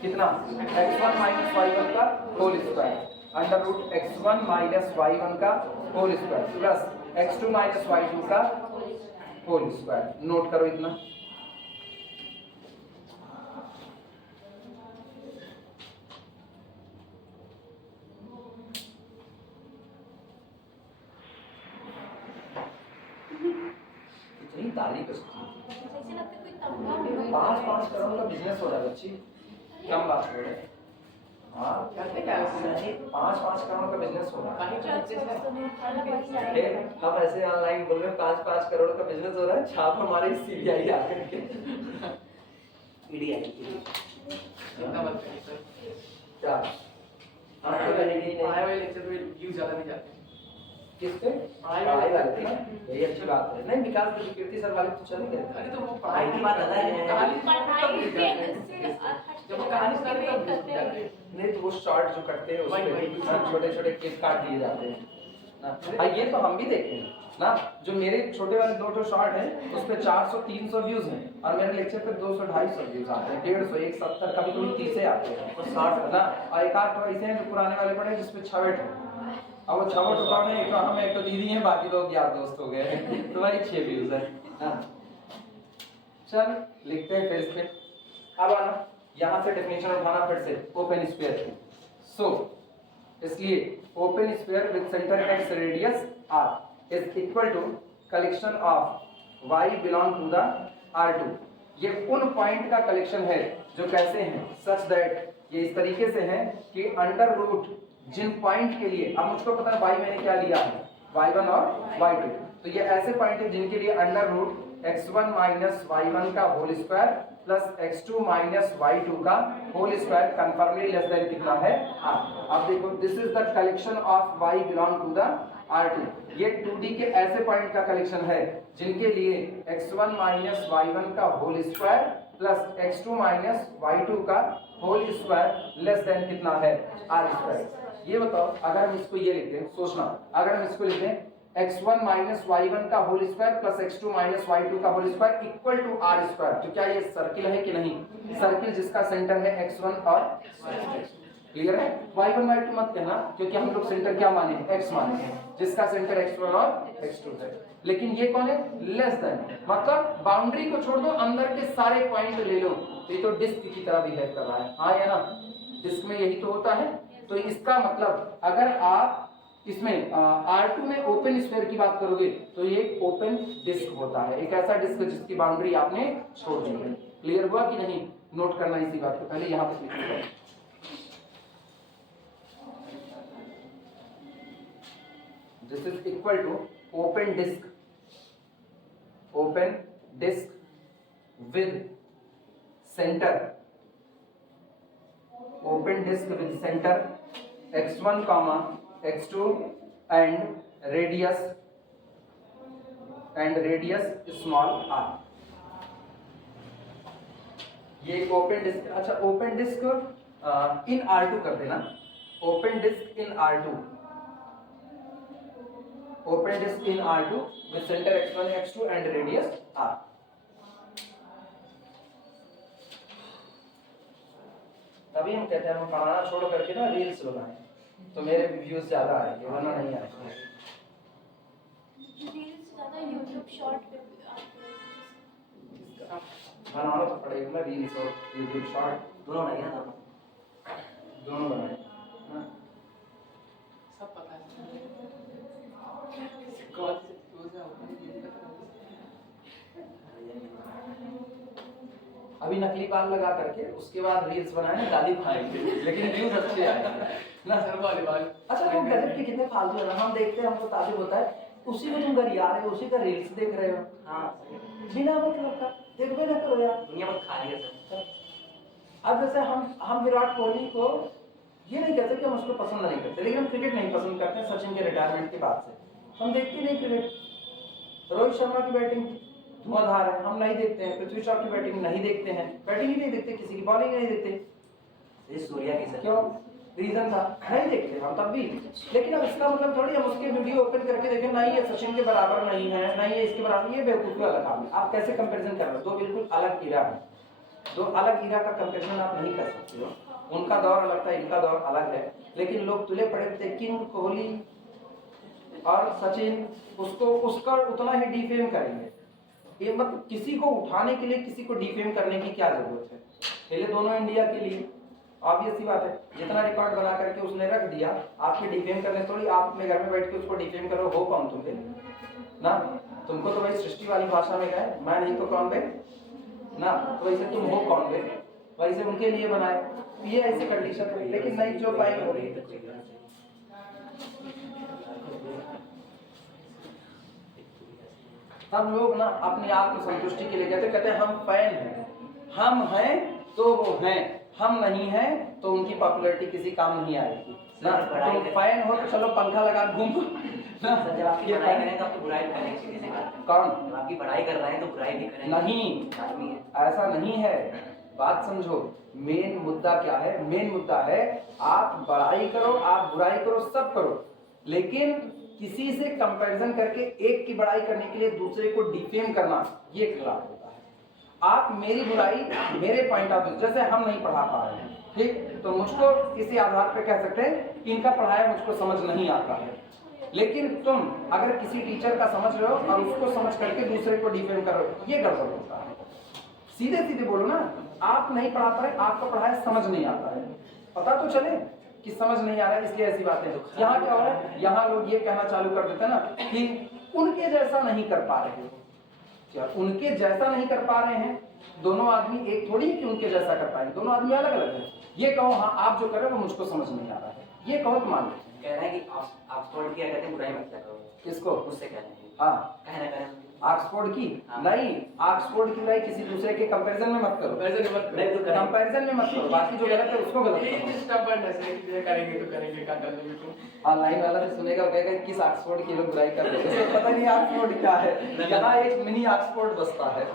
कितना x1 माइनस y1 का whole square, under root x1 minus y1 का whole square plus x2 minus y2 का होल स्क्वायर। नोट करो इतना। इतनी तारीफ है, जैसे लगता है कोई तंबू 5 करोड़ का बिजनेस हो रहा है बच्ची, कम बात हो रही है। हाँ करते क्या है उसमें? 5 करोड़ का बिजनेस हो रहा है। कहीं चलते हैं। हम ऐसे ऑनलाइन बोल रहे हैं 5 करोड़ का बिजनेस हो रहा है, छाप हमारे सीबीआई आकर के ईडी आई इतना मत करिए सर। क्या हम तो कहेंगे ही नहीं। आए वाले लेक्चर में व्यूज ज्यादा नहीं जाते हैं। किस पे पढ़ाई पढ़ाई वाले वाले पे ना, यही अच्छी बात है। नहीं विकास की कीर्ति सर वाले तो चले गए। अरे तो वो पढ़ाई की बात अलग है। कहानी पढ़ाई जब वो कहानी सुनाते हैं तब भूल जाते हैं। नहीं तो वो शॉर्ट जो करते हैं उसमें छोटे छोटे क्लिप काट दिए जाते हैं ना। हाँ ये तो हम भी देखे हैं ना, जो मेरे छोटे वाले 2 शॉर्ट हैं उस पे 400-300 व्यूज हैं और मेरे लेक्चर पे 200-250 व्यूज आते हैं, 150, 170, कभी कभी 30 आते हैं और 60 ना। और एक आध तो ऐसे हैं जो पुराने वाले पड़े जिसपे 6 है। अब वो 6 उठाने एक तो हम एक तो दीदी हैं, बाकी लोग यार दोस्त हो गए हैं, तो वही 6 व्यूज है हाँ। चल लिखते हैं फिर इस पे। अब आना यहाँ से डेफिनेशन उठाना फिर से ओपन स्फीयर। सो इसलिए open sphere with centre x radius r is equal to collection of y belong to the R2। ये उन पॉइंट का कलेक्शन है जो कैसे हैं सच दैट ये इस तरीके से है कि अंडर रूट जिन पॉइंट के लिए, अब मुझको पता है y मैंने क्या लिया है y1 और y2, तो ये ऐसे पॉइंट है जिनके लिए under root x1 minus y1 का whole square plus x2 minus y2 का whole square conformally less than कितना है r। अब देखो this is the collection of y belong to the R2। ये 2D के ऐसे पॉइंट का कलेक्शन है जिनके लिए x1 माइनस y1 का whole square plus x2 minus y2 का होल स्क्वायर लेस देन कितना है r स्क्वायर। ये बताओ अगर हम इसको ये लिखते हैं, सोचना अगर हम इसको लिखते हैं x1 माइनस y1 का whole square plus x2 minus y2 का whole square equal to r square, तो क्या ये सर्किल है कि नहीं? सर्किल जिसका सेंटर है x1 और क्लियर है। y1 y2 मत कहना क्योंकि हम लोग सेंटर क्या माने x माने हैं, जिसका सेंटर x1 और x2 है। लेकिन ये कौन है लेस देन, मतलब बाउंड्री को छोड़ दो अंदर के सारे पॉइंट ले लो, तो ये तो डिस्क की तरह बिहेव कर रहा है हाँ या ना, डिस्क में यही तो होता है। तो इसका मतलब अगर आप इसमें R2 में ओपन स्फीयर की बात करोगे तो ये ओपन डिस्क होता है, एक ऐसा डिस्क जिसकी बाउंड्री आपने छोड़ दी है। क्लियर हुआ कि नहीं? नोट करना इसी बात को, पहले यहां पर लिखिए this is equal to open disc with centre, open disc with centre x1 comma x2 and radius small r। ये एक ओपन डिस्क, अच्छा ओपन डिस्क इन R2 कर देना, open disc in R2, open disc in R2 with center x1 x2 and radius r। तभी हम कहते हैं हम पढ़ाना छोड़ करके ना रील्स बनाएं तो मेरे व्यूज ज्यादा आएंगे वरना नहीं आएंगे। रील्स ज्यादा यूट्यूब शॉर्ट पे बनाना तो पड़ेगा ना, रील्स और यूट्यूब शॉर्ट दोनों बनाएंगे ना, दोनों बनाए। सब पता है। अभी नकली बाल लगा करके उसके बाद रील्स बनाए ना, गाली खाएंगे लेकिन व्यूज अच्छे आएंगे ना। सर वाले बाल। अच्छा वो गजब के कितने फालतू है ना, हम देखते हैं हमको ताजुब होता है, उसी को तुम गरिया रहे हो, उसी का रील्स देख रहे हो हाँ बिना मतलब का, देखो ना करो यार। दुनिया बहुत खाली है सर। अब जैसे हम विराट कोहली को ये नहीं कहते कि हम उसको पसंद नहीं करते, लेकिन हम क्रिकेट नहीं पसंद करते सचिन के रिटायरमेंट के बाद से, हम देखते नहीं क्रिकेट। रोहित शर्मा की बैटिंग धुआंधार है, हम नहीं देखते हैं। पृथ्वी शॉ की बैटिंग नहीं देखते हैं, बैटिंग ही नहीं देखते, किसी की बॉलिंग नहीं देखते। ये सूर्या की सर। क्यों? रीजन था नहीं देखते हम तब भी। लेकिन अब इसका मतलब थोड़ी हम उसके वीडियो ओपन करके देखें नहीं ये सचिन के बराबर नहीं है, नहीं ये इसके बराबर, ये बेवकूफी वाला काम है। आप कैसे कंपैरिजन कर रहे हो? दो बिल्कुल अलग इरा है, दो अलग इरा का कंपैरिजन आप नहीं कर सकते हो। उनका दौर अलग था, इनका दौर अलग है, लेकिन लोग तुले पड़े थे किंग कोहली और सचिन, उसको उसका उतना ही डिफेम करेंगे। ये मतलब किसी को उठाने के लिए किसी को डिफेम करने की क्या जरूरत है? पहले दोनों इंडिया के लिए ऑब्वियस सी बात है, जितना रिकॉर्ड बना करके उसने रख दिया, आपके डिफेम करने थोड़ी, आप अपने घर में बैठ के उसको डिफेम करो, हो कौन तुम पे ना? तुमको तो भाई सृष्टि वाली भाषा में गए, मैं नहीं तो कौन बे ना, तो वैसे तुम हो कौन बे, वैसे उनके लिए बनाए, ये ऐसी कंडीशन है। लेकिन नहीं जो पाएंगे हो रही है। सब लोग ना अपने आप को संतुष्टि के लिए कहते हैं हम फैन हैं, हम हैं तो वो हैं, हम नहीं हैं तो उनकी पॉपुलैरिटी किसी काम नहीं आएगी ना। तुम फैन हो तो चलो पंखा लगा घूमो ना। सर जब आपकी पढ़ाई करें तो आपको बुराई भी करनी चाहिए। कौन? जब आपकी पढ़ाई कर रहे हैं तो बुराई भी करें नहीं, आदमी है। ऐसा नहीं है, बात समझो। मेन मुद्दा क्या है? मेन मुद्दा है आप बड़ाई करो, आप बुराई करो, सब करो, लेकिन किसी से कंपैरिजन करके एक की बड़ाई करने के लिए दूसरे को डिफेम करना, ये खिलाफ होता है। आप मेरी बुराई मेरे पॉइंट ऑफ व्यू, जैसे हम नहीं पढ़ा पा रहे हैं, ठीक, तो मुझको इसी आधार पे कह सकते हैं कि इनका पढ़ाया मुझको समझ नहीं आता है। लेकिन तुम अगर किसी टीचर का समझ रहे हो और उसको समझ करके दूसरे को डिफेम करो, ये गड़बड़ होता है। सीधे सीधे बोलो ना, आप नहीं पढ़ा पा रहे, आपका पढ़ाया समझ नहीं आता है, पता तो चले कि समझ नहीं आ रहा है, इसलिए ऐसी बातें। यहाँ क्या हो रहा है, यहाँ लोग ये कहना चालू कर देते हैं ना कि उनके जैसा नहीं कर पा रहे। क्या उनके जैसा नहीं कर पा रहे हैं? दोनों आदमी एक थोड़ी है कि उनके जैसा कर पाएंगे, दोनों आदमी अलग अलग हैं। ये कहो हाँ आप जो कर रहे हो वो मुझको समझ नहीं आ रहा है, ये कहो तो मान लो। कह रहे हैं कि ऑक्सफोर्ड की कहते हैं बुराई मत करो। किसको? मुझसे कह रहे हैं। हाँ, कहना करें ऑक्सफोर्ड की हाँ। नहीं, ऑक्सफोर्ड की बुराई किसी दूसरे के कंपैरिजन में मत करो, कंपैरिजन में मत करो, बाकी जो गलत है उसको गलत करो। करेंगे तो करेंगे, क्या कर लेंगे तुम? ऑनलाइन वाला भी सुनेगा, कहेगा किस ऑक्सफोर्ड की लोग बुराई कर रहे हैं, उसको पता नहीं ऑक्सफोर्ड क्या है। यहाँ एक मिनी ऑक्सफोर्ड बसता है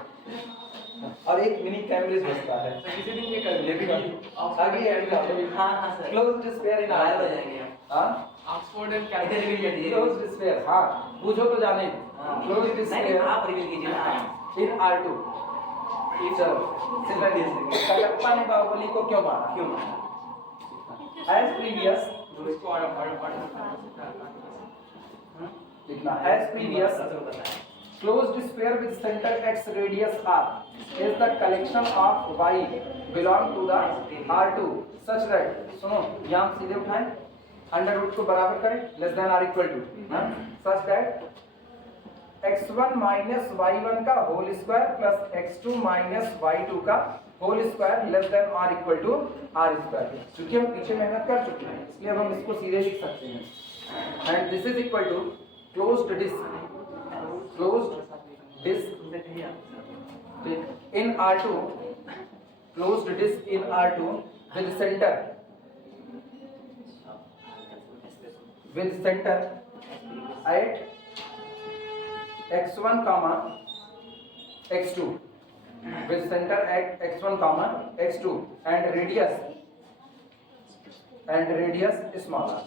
और एक मिनी कैम्ब्रिज बसता है। तो किसी दिन ये कर लेंगे आगे ऐड कर, हाँ हाँ सर क्लोज डिस्पेयर इन गायब हो जाएंगे हम। हाँ, ऑक्सफोर्ड एंड इधर रिवील कर दीजिए। क्लोज डिस्पेयर, हाँ पूछो तो जाने। हाँ। क्लोज नहीं डिस्पेयर आप रिवील कीजिए ना। इन R2। चलो कटप्पा ने बाहुबली को क्यों मारा? क्यों मारा? एज प्रीवियस इसको और लिखना, as previous closed sphere with center x radius r is the collection of y belong to the R2 such that, सुनो यहाँ सीधे उठाएं, अंडर रूट को बराबर करें, less than r equal to, such that x1 minus y1 का whole square plus x2 minus y2 का whole square less than r equal to r square. क्योंकि हम पीछे मेहनत कर चुके हैं इसलिए अब हम इसको सीधे लिख सकते हैं। And this is equal to closed disc, closed disk in R2, closed disk in R2 with center at x1 comma x2 with center at x1 comma x2 and radius smaller।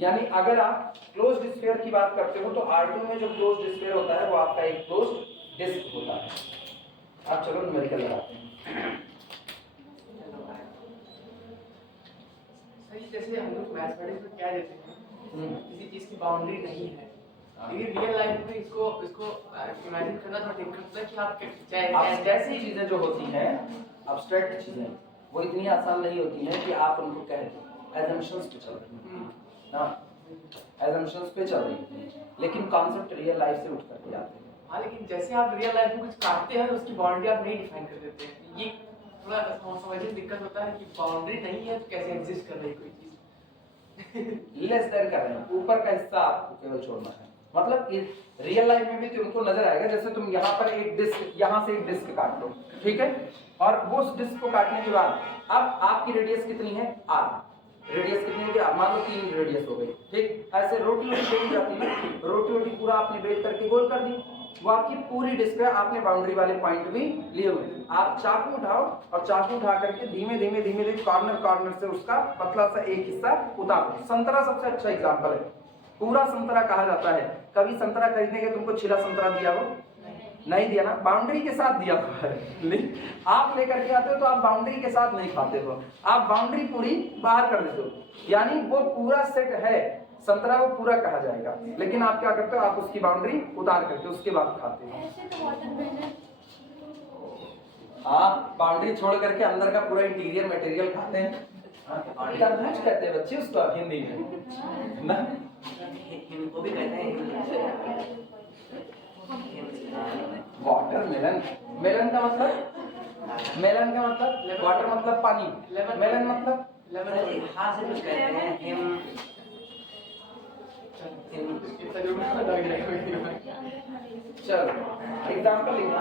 यानी अगर आप क्लोज्ड स्फीयर की बात करते हो तो R2 में जो क्लोज्ड स्फीयर होता है वो आपका एक क्लोज्ड डिस्क होता है। आप चलो न्यूमेरिकल लगाते हैं। सही, जैसे हम लोग मैथमेटिक्स में क्या देते हैं, किसी चीज की बाउंड्री नहीं है, लेकिन रियल लाइफ में इसको इमेजिन करना थोड़ा डिफिकल्ट है कि आप अब जैसी चीजें जो होती हैं एब्स्ट्रैक्ट चीजें, वो इतनी आसान नहीं होती हैं कि आप उनको कह दो, एजम्पशंस पे चल रही हैं ना, एजम्पशंस पे चल रही हैं, लेकिन कॉन्सेप्ट रियल लाइफ से उठ करके आते हैं। हाँ, लेकिन जैसे आप रियल लाइफ में कुछ काटते हैं तो उसकी बाउंड्री आप नहीं डिफाइन कर देते हैं, ये थोड़ा समझने में दिक्कत होता है कि बाउंड्री नहीं है तो कैसे एग्जिस्ट कर रही कोई चीज। लेस देन कर रहे हैं, ऊपर का हिस्सा आपको केवल छोड़ना है। मतलब रियल लाइफ में भी तुमको नजर आएगा, जैसे तुम यहाँ पर एक डिस्क, यहाँ से एक डिस्क काट लो, ठीक है, और वो उस डिस्क को काटने के बाद अब आपकी रेडियस कितनी है, आर। रेडियस कितनी होगी, मान लो 3 रेडियस हो गई, ठीक। ऐसे रोटी बेली जाती है, रोटी पूरा आपने बेल करके गोल कर दी, वो आपकी पूरी डिस्क है, आपने बाउंड्री वाले पॉइंट भी लिए हुए। आप चाकू उठाओ और चाकू उठा करके धीमे धीमे कॉर्नर से उसका पतला सा एक हिस्सा उतारो। संतरा सबसे अच्छा एग्जांपल है, पूरा संतरा कहा जाता है। कभी संतरा खरीदने के तुमको छिला संतरा दिया हो, नहीं दिया ना, बाउंड्री के साथ दिया हुआ है। आप लेकर के आते हो तो आप बाउंड्री के साथ नहीं खाते हो, आप बाउंड्री पूरी बाहर कर देते हो, यानी वो पूरा सेट है संतरा, वो पूरा कहा जाएगा। लेकिन आप क्या करते हो, आप उसकी बाउंड्री उतार करके उसके बाद खाते हो। ऐसे तो वाटरमेलन आप बाउंड्री छोड़ करके अंदर का पूरा इंटीरियर मटेरियल खाते हैं। तरबूज कहते हैं बच्चे उसको हिंदी में ना, इनको भी कहते हैं वाटरमेलन। मेलन का मतलब, मेलन का मतलब वाटर मतलब पानी, मेलन मतलब हाँ से कुछ कहते हैं हिम इतना जो मैं लग रहा है। चलो एग्जांपल लिखना,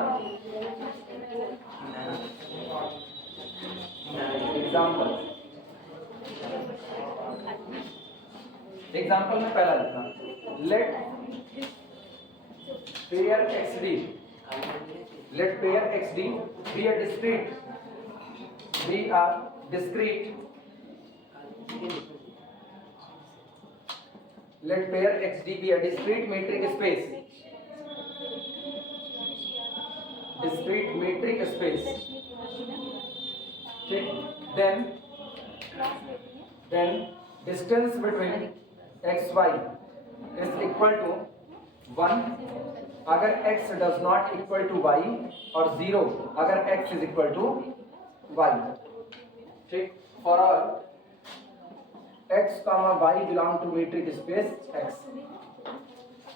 एग्जांपल में पहला लिखना, let pair XD, let pair XD be a discrete, let pair XD be a discrete metric space, ठीक। then distance between XY is equal to 1 अगर x does not equal to y, और 0 अगर x is equal to y, ठीक। for all x, y belong to metric space x।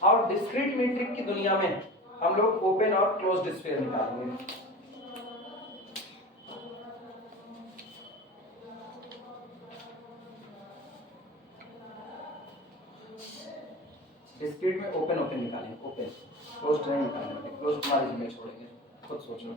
और discrete metric की दुनिया में हम लोग ओपन और क्लोज्ड स्फीयर निकालेंगे। डिस्क्रीट में ओपन निकालेंगे, ओपन, क्लोज्ड नहीं निकालेंगे, क्लोज्ड हमारे जिम्मे छोड़ेंगे, खुद सोचो।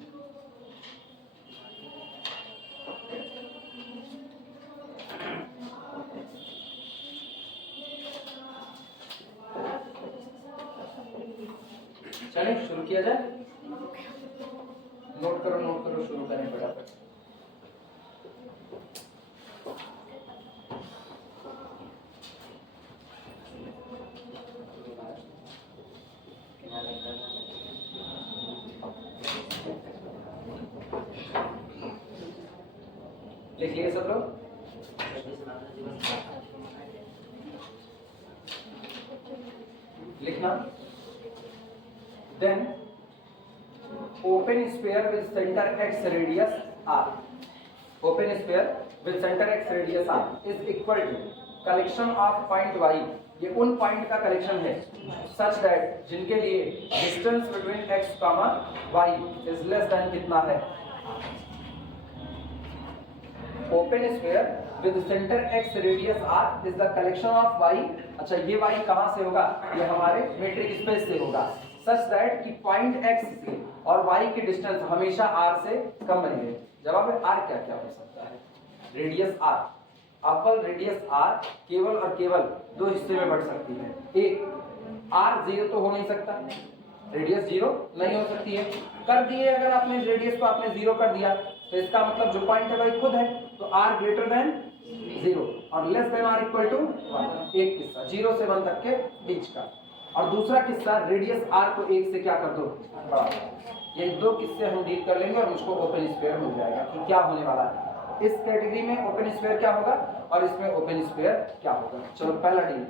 चलिए शुरू किया जाए, नोट करो, शुरू करें फटाफट। लिख लिए सब लोग? लिखना। Then open sphere with center x radius r, open sphere with center x radius r is equal to collection of point y, ये उन पॉइंट का कलेक्शन है such that जिनके लिए distance between x, y is less than कितना है, open sphere with center x radius r is the collection of y। अच्छा ये y कहाँ से होगा, ये हमारे मेट्रिक स्पेस से होगा, सच दैट कि पॉइंट x से और y की डिस्टेंस हमेशा r से कम बनी रहे। जवाब है r क्या क्या हो सकता है, रेडियस r, अव्वल रेडियस r केवल और केवल दो हिस्से में बढ़ सकती है, एक r 0 तो हो नहीं सकता, रेडियस 0 नहीं हो सकती है, कर दिए अगर आपने रेडियस को आपने 0 कर दिया तो इसका मतलब जो पॉइंट है वही खुद है, तो r ग्रेटर देन 0 और less than r equal to 1, एक किस्सा 0 से 1 तक के बीच का, और दूसरा किस्सा रेडियस r को 1 से क्या कर दो बढ़ा। ये दो किस्से हम डील कर लेंगे और मुझको ओपन स्फीयर मिल जाएगा कि क्या होने वाला है, इस कैटेगरी में ओपन स्फीयर क्या होगा और इसमें ओपन स्फीयर क्या होगा। चलो पहला डील,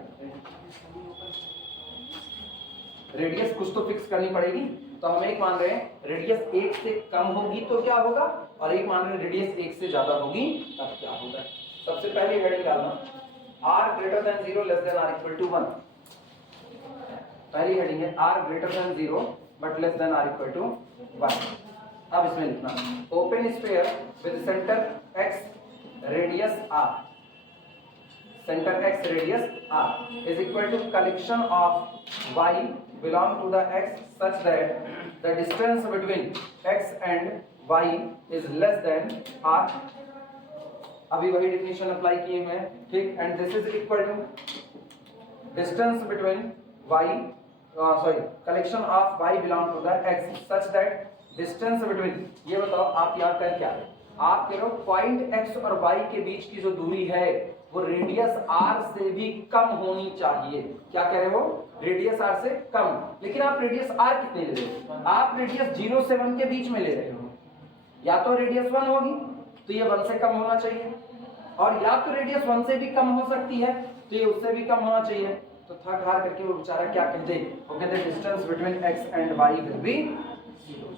रेडियस कुछ तो फिक्स करनी पड़ेगी, तो हम एक मान रहे हैं रेडियस 1 से कम होगी तो क्या होगा, और एक मान रहे हैं रेडियस 1 से ज्यादा होगी तब क्या होगा। सबसे पहले हेडिंग डालना, r greater than 0 less than r equal to 1, पहली हेडिंग है r greater than 0 but less than r equal to 1। अब इसमें लिखना open sphere with centre x radius r, centre x radius r is equal to collection of y belong to the x such that the distance between x and y is less than r. अभी वही definition apply किए हैं, ठीक. And this is equal to distance between y collection of y belong to the x such that distance between, ये बताओ आप याद करें क्या है, आप कह रहे हो पॉइंट x और y के बीच की जो दूरी है वो रेडियस r से भी कम होनी चाहिए. क्या कह रहे हो, रेडियस r से कम. लेकिन आप रेडियस r कितने ले रहे हो, आप रेडियस 0 से 1 के बीच में ले रहे हो. या तो रेडियस 1 होगी तो ये 1 से कम होना चाहिए, और या तो रेडियस 1 से भी कम हो सकती है तो ये उससे भी कम होना चाहिए. तो थक हार करके वो बेचारा क्या कहते, वो कहते distance between x and y will be 0.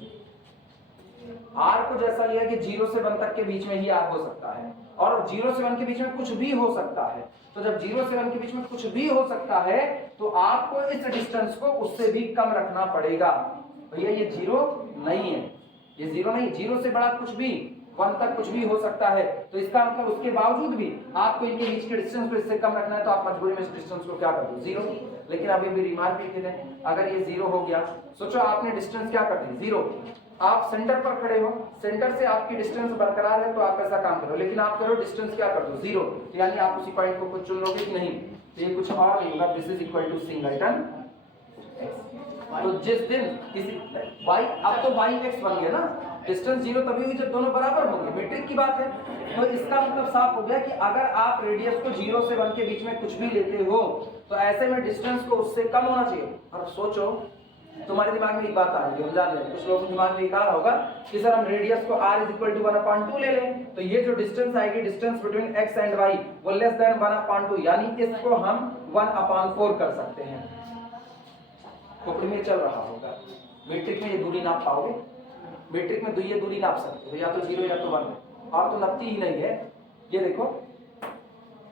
r को जैसा लिया कि 0 से 1 तक के बीच में ही r हो सकता है, और 0 से 1 के बीच में कुछ भी हो सकता है. तो जब 0 से 1 के बीच में कुछ भी हो सकता है तो आपको इस डिस्टेंस को उससे भी कम रखना पड़ेगा. भैया ये 0 नहीं है, ये 0 नहीं, 0 से बड़ा कुछ भी 1 तक कुछ भी हो सकता है. तो इसका मतलब उसके बावजूद भी आपको इनके बीच के डिस्टेंस को इससे कम रखना है, तो आप मजबूरी में इस डिस्टेंस को क्या कर दो, 0. लेकिन अभी भी रिमार्क लिखे थे, अगर ये 0 हो गया, सोचो आपने डिस्टेंस क्या कर दी 0, आप सेंटर पर खड़े हो, सेंटर से आपकी डिस्टेंस बरकरार है तो आप ऐसा काम करो. लेकिन आप करो डिस्टेंस क्या कर दो 0, तो यानी आप उसी पॉइंट को चुन लोगे कि नहीं, तो ये कुछ और नहीं होगा. This is equal to singleton x. तो जिस दिन किसी y, अब तो y x बन गया ना, डिस्टेंस 0 तभी हुई जब दोनों बराबर होंगे, मीट्रिक की बात है. तो इसका मतलब साफ हो गया कि अगर आप रेडियस को 0 से 1 के बीच में कुछ भी लेते हो तो ऐसे में डिस्टेंस को उससे कम होना चाहिए. और सोचो, तुम्हारे दिमाग में एक बात आ रही है, हम जान रहे हैं कुछ लोगों के दिमाग में एक आ रहा होगा कि सर हम रेडियस को r इज इक्वल टू 1/2 ले लें, तो ये जो डिस्टेंस आएगी, distance between x and y, वो लेस देन 1/2, यानी इसको हम 1/4 कर सकते हैं. खोपड़ी में चल रहा होगा, मीट्रिक में ये दूरी नाप पाओगे, मीट्रिक में ये दूरी नाप सकते हो, या तो 0 या तो 1, और तो नपती ही नहीं है. ये देखो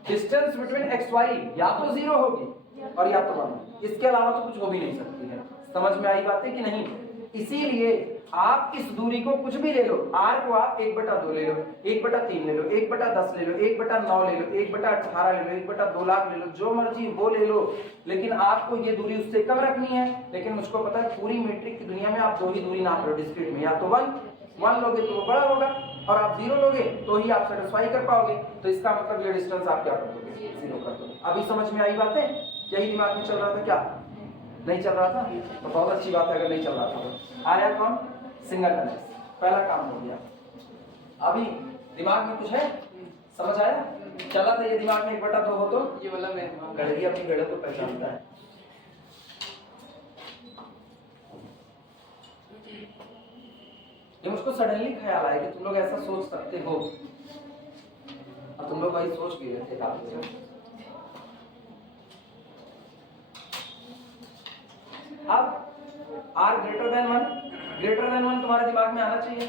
डिस्टेंस बिटवीन x y या तो 0 होगी और या तो 1, इसके अलावा तो कुछ हो भी नहीं सकती है. समझ में आई बातें कि नहीं. इसीलिए आप इस दूरी को कुछ भी ले लो, r को आप 1/2 ले लो, 1/3 ले लो, 1/10 ले लो, 1/9 ले लो, 1/18 ले लो, 1/2 लाख ले लो, जो मर्जी वो ले लो, लेकिन आपको ये दूरी उससे कम रखनी है. लेकिन मुझको पता है पूरी मीट्रिक की दुनिया में आप दो ही दूरी नाप लो डिस्क्रीट में, या तो 1 लोगे तो वो बड़ा होगा, और आप 0 लोगे तो ही आप सेटिस्फाई कर पाओगे. तो इसका मतलब ये डिस्टेंस आप क्या कर दोगे, 0 कर दोगे. अभी समझ में आई बातें, यही दिमाग में चल रहा था क्या, नहीं चल रहा था, तो बहुत अच्छी बात है. अगर नहीं चल रहा था तो आया कौन, सिंगलटन x, पहला काम हो गया. अभी दिमाग में कुछ है, समझ आया, चला था ये दिमाग में 1/2 हो तो ये वाला मैं दिमाग गड़गी अपनी गड़े को पहचानता है. ये मुझको सडनली ख्याल आया कि तुम लोग ऐसा सोच सकते हो, और तुम लोग भाई सोच भी रहे थे काफी. अब r ग्रेटर देन 1 तुम्हारे दिमाग में आना चाहिए.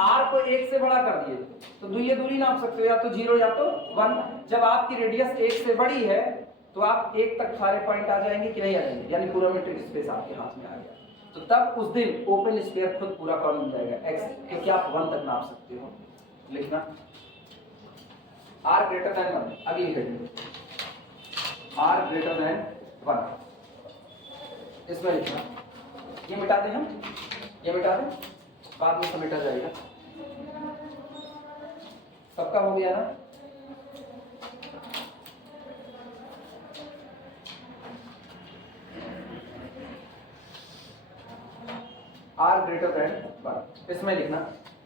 r को 1 से बड़ा कर दिए तो ये दूरी नाप सकते हो, या तो 0 या तो 1. जब आपकी रेडियस 1 से बड़ी है तो आप 1 तक सारे पॉइंट आ जाएंगे कि नहीं आ जाएंगे, यानी पूरा मीट्रिक स्पेस आपके हाथ में आ गया. तो तब उस दिन ओपन स्फीयर खुद पूरा कौन बन जाएगा, x, क्योंकि आप 1 तक नाप सकते हो. लिखना r ग्रेटर देन 1, अगली हेडिंग r ग्रेटर देन 1, इसमें लिखना. ये मिटा दें हम, ये मिटा दें, बाद में समेटा जाएगा. सबका हो गया ना. r ग्रेटर देन 1, इसमें लिखना.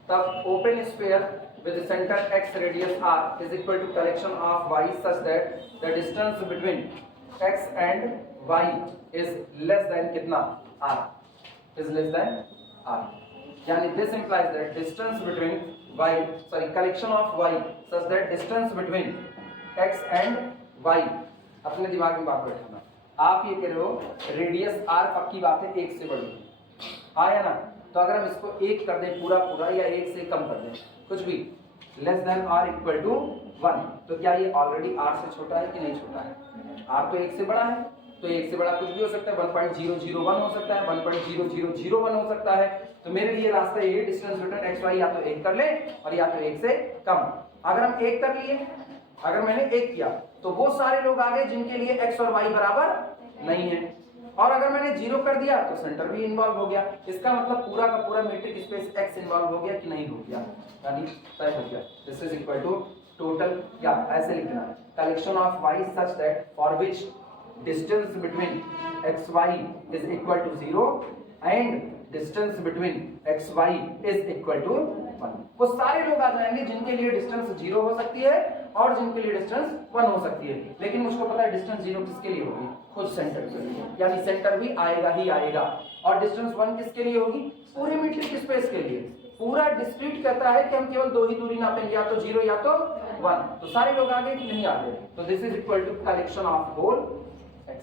तब open sphere with center x radius r is equal to collection of y such that the distance between x and y is less than कितना, r is less than r. यानी this implies that distance between collection of y such that distance between x and y, अपने दिमाग में बात बैठाना. आप ये कह रहे हो रेडियस r, पक्की बात है 1 से बड़ी है, आया ना. तो अगर हम इसको 1 कर दें पूरा या 1 से कम कर दें, कुछ भी less than r equal to 1, तो क्या ये ऑलरेडी r से छोटा है कि नहीं छोटा है, r तो 1 से बड़ा है, तो 1 से बड़ा कुछ भी हो सकता है, 1.001 हो सकता है, 1.0001 हो सकता है। तो मेरे लिए रास्ता ये, डिस्टेंस बिटवीन एक्स वाई या तो 1 कर ले और या तो 1 से कम। अगर हम 1 कर लिए, अगर मैंने 1 किया तो वो सारे लोग आ गए जिनके लिए एक्स और वाई बराबर नहीं है, और अगर मैंने 0 कर दिया तो सेंटर भी इन्वॉल्व हो गया। इसका मतलब पूरा का पूरा मीट्रिक स्पेस एक्स इन्वॉल्व हो गया कि नहीं हो गया, यानी तय हो गया। This is equal to total, या ऐसे लिखना, collection of y such that for which distance between xy is equal to 0 and distance between xy is equal to 1। वो सारे लोग आ जाएंगे जिनके लिए डिस्टेंस 0 हो सकती है और जिनके लिए डिस्टेंस 1 हो सकती है। लेकिन मुझको पता है डिस्टेंस 0 किसके लिए होगी, खुद सेंटर के लिए, यानी सेंटर भी आएगा ही आएगा। और डिस्टेंस 1 किसके लिए होगी, पूरे मीट्रिक स्पेस के लिए। पूरा डिस्क्रीट कहता है कि हम केवल 2 ही दूरी नापेंगे, या तो 0 या तो 1। तो सारे लोग आ गए कि नहीं आ गए, तो this is equal to collection of whole x।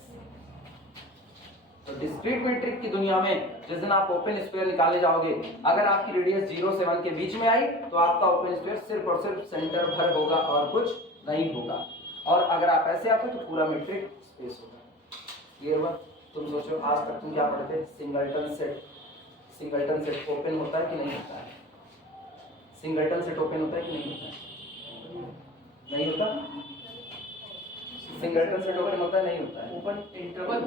तो डिस्क्रीट मीट्रिक की दुनिया में जिस दिन आप ओपन स्फीयर निकाले जाओगे, अगर आपकी रेडियस 0 से 1 के बीच में आई तो आपका ओपन स्फीयर सिर्फ और सिर्फ सेंटर भर होगा और कुछ नहीं होगा। और अगर आप ऐसे आते तो पूरा मीट्रिक स्पेस होगा। ये हुआ। तुम सोचो आज तक तुम क्या पढ़ते, singleton set. Singleton set open होता है कि नहीं होता है? सिंगलटन सेट ओपन होता है कि नहीं होता है? नहीं होता। सिंगलटन सेट ओपन होता है नहीं होता है? ओपन इंटरवल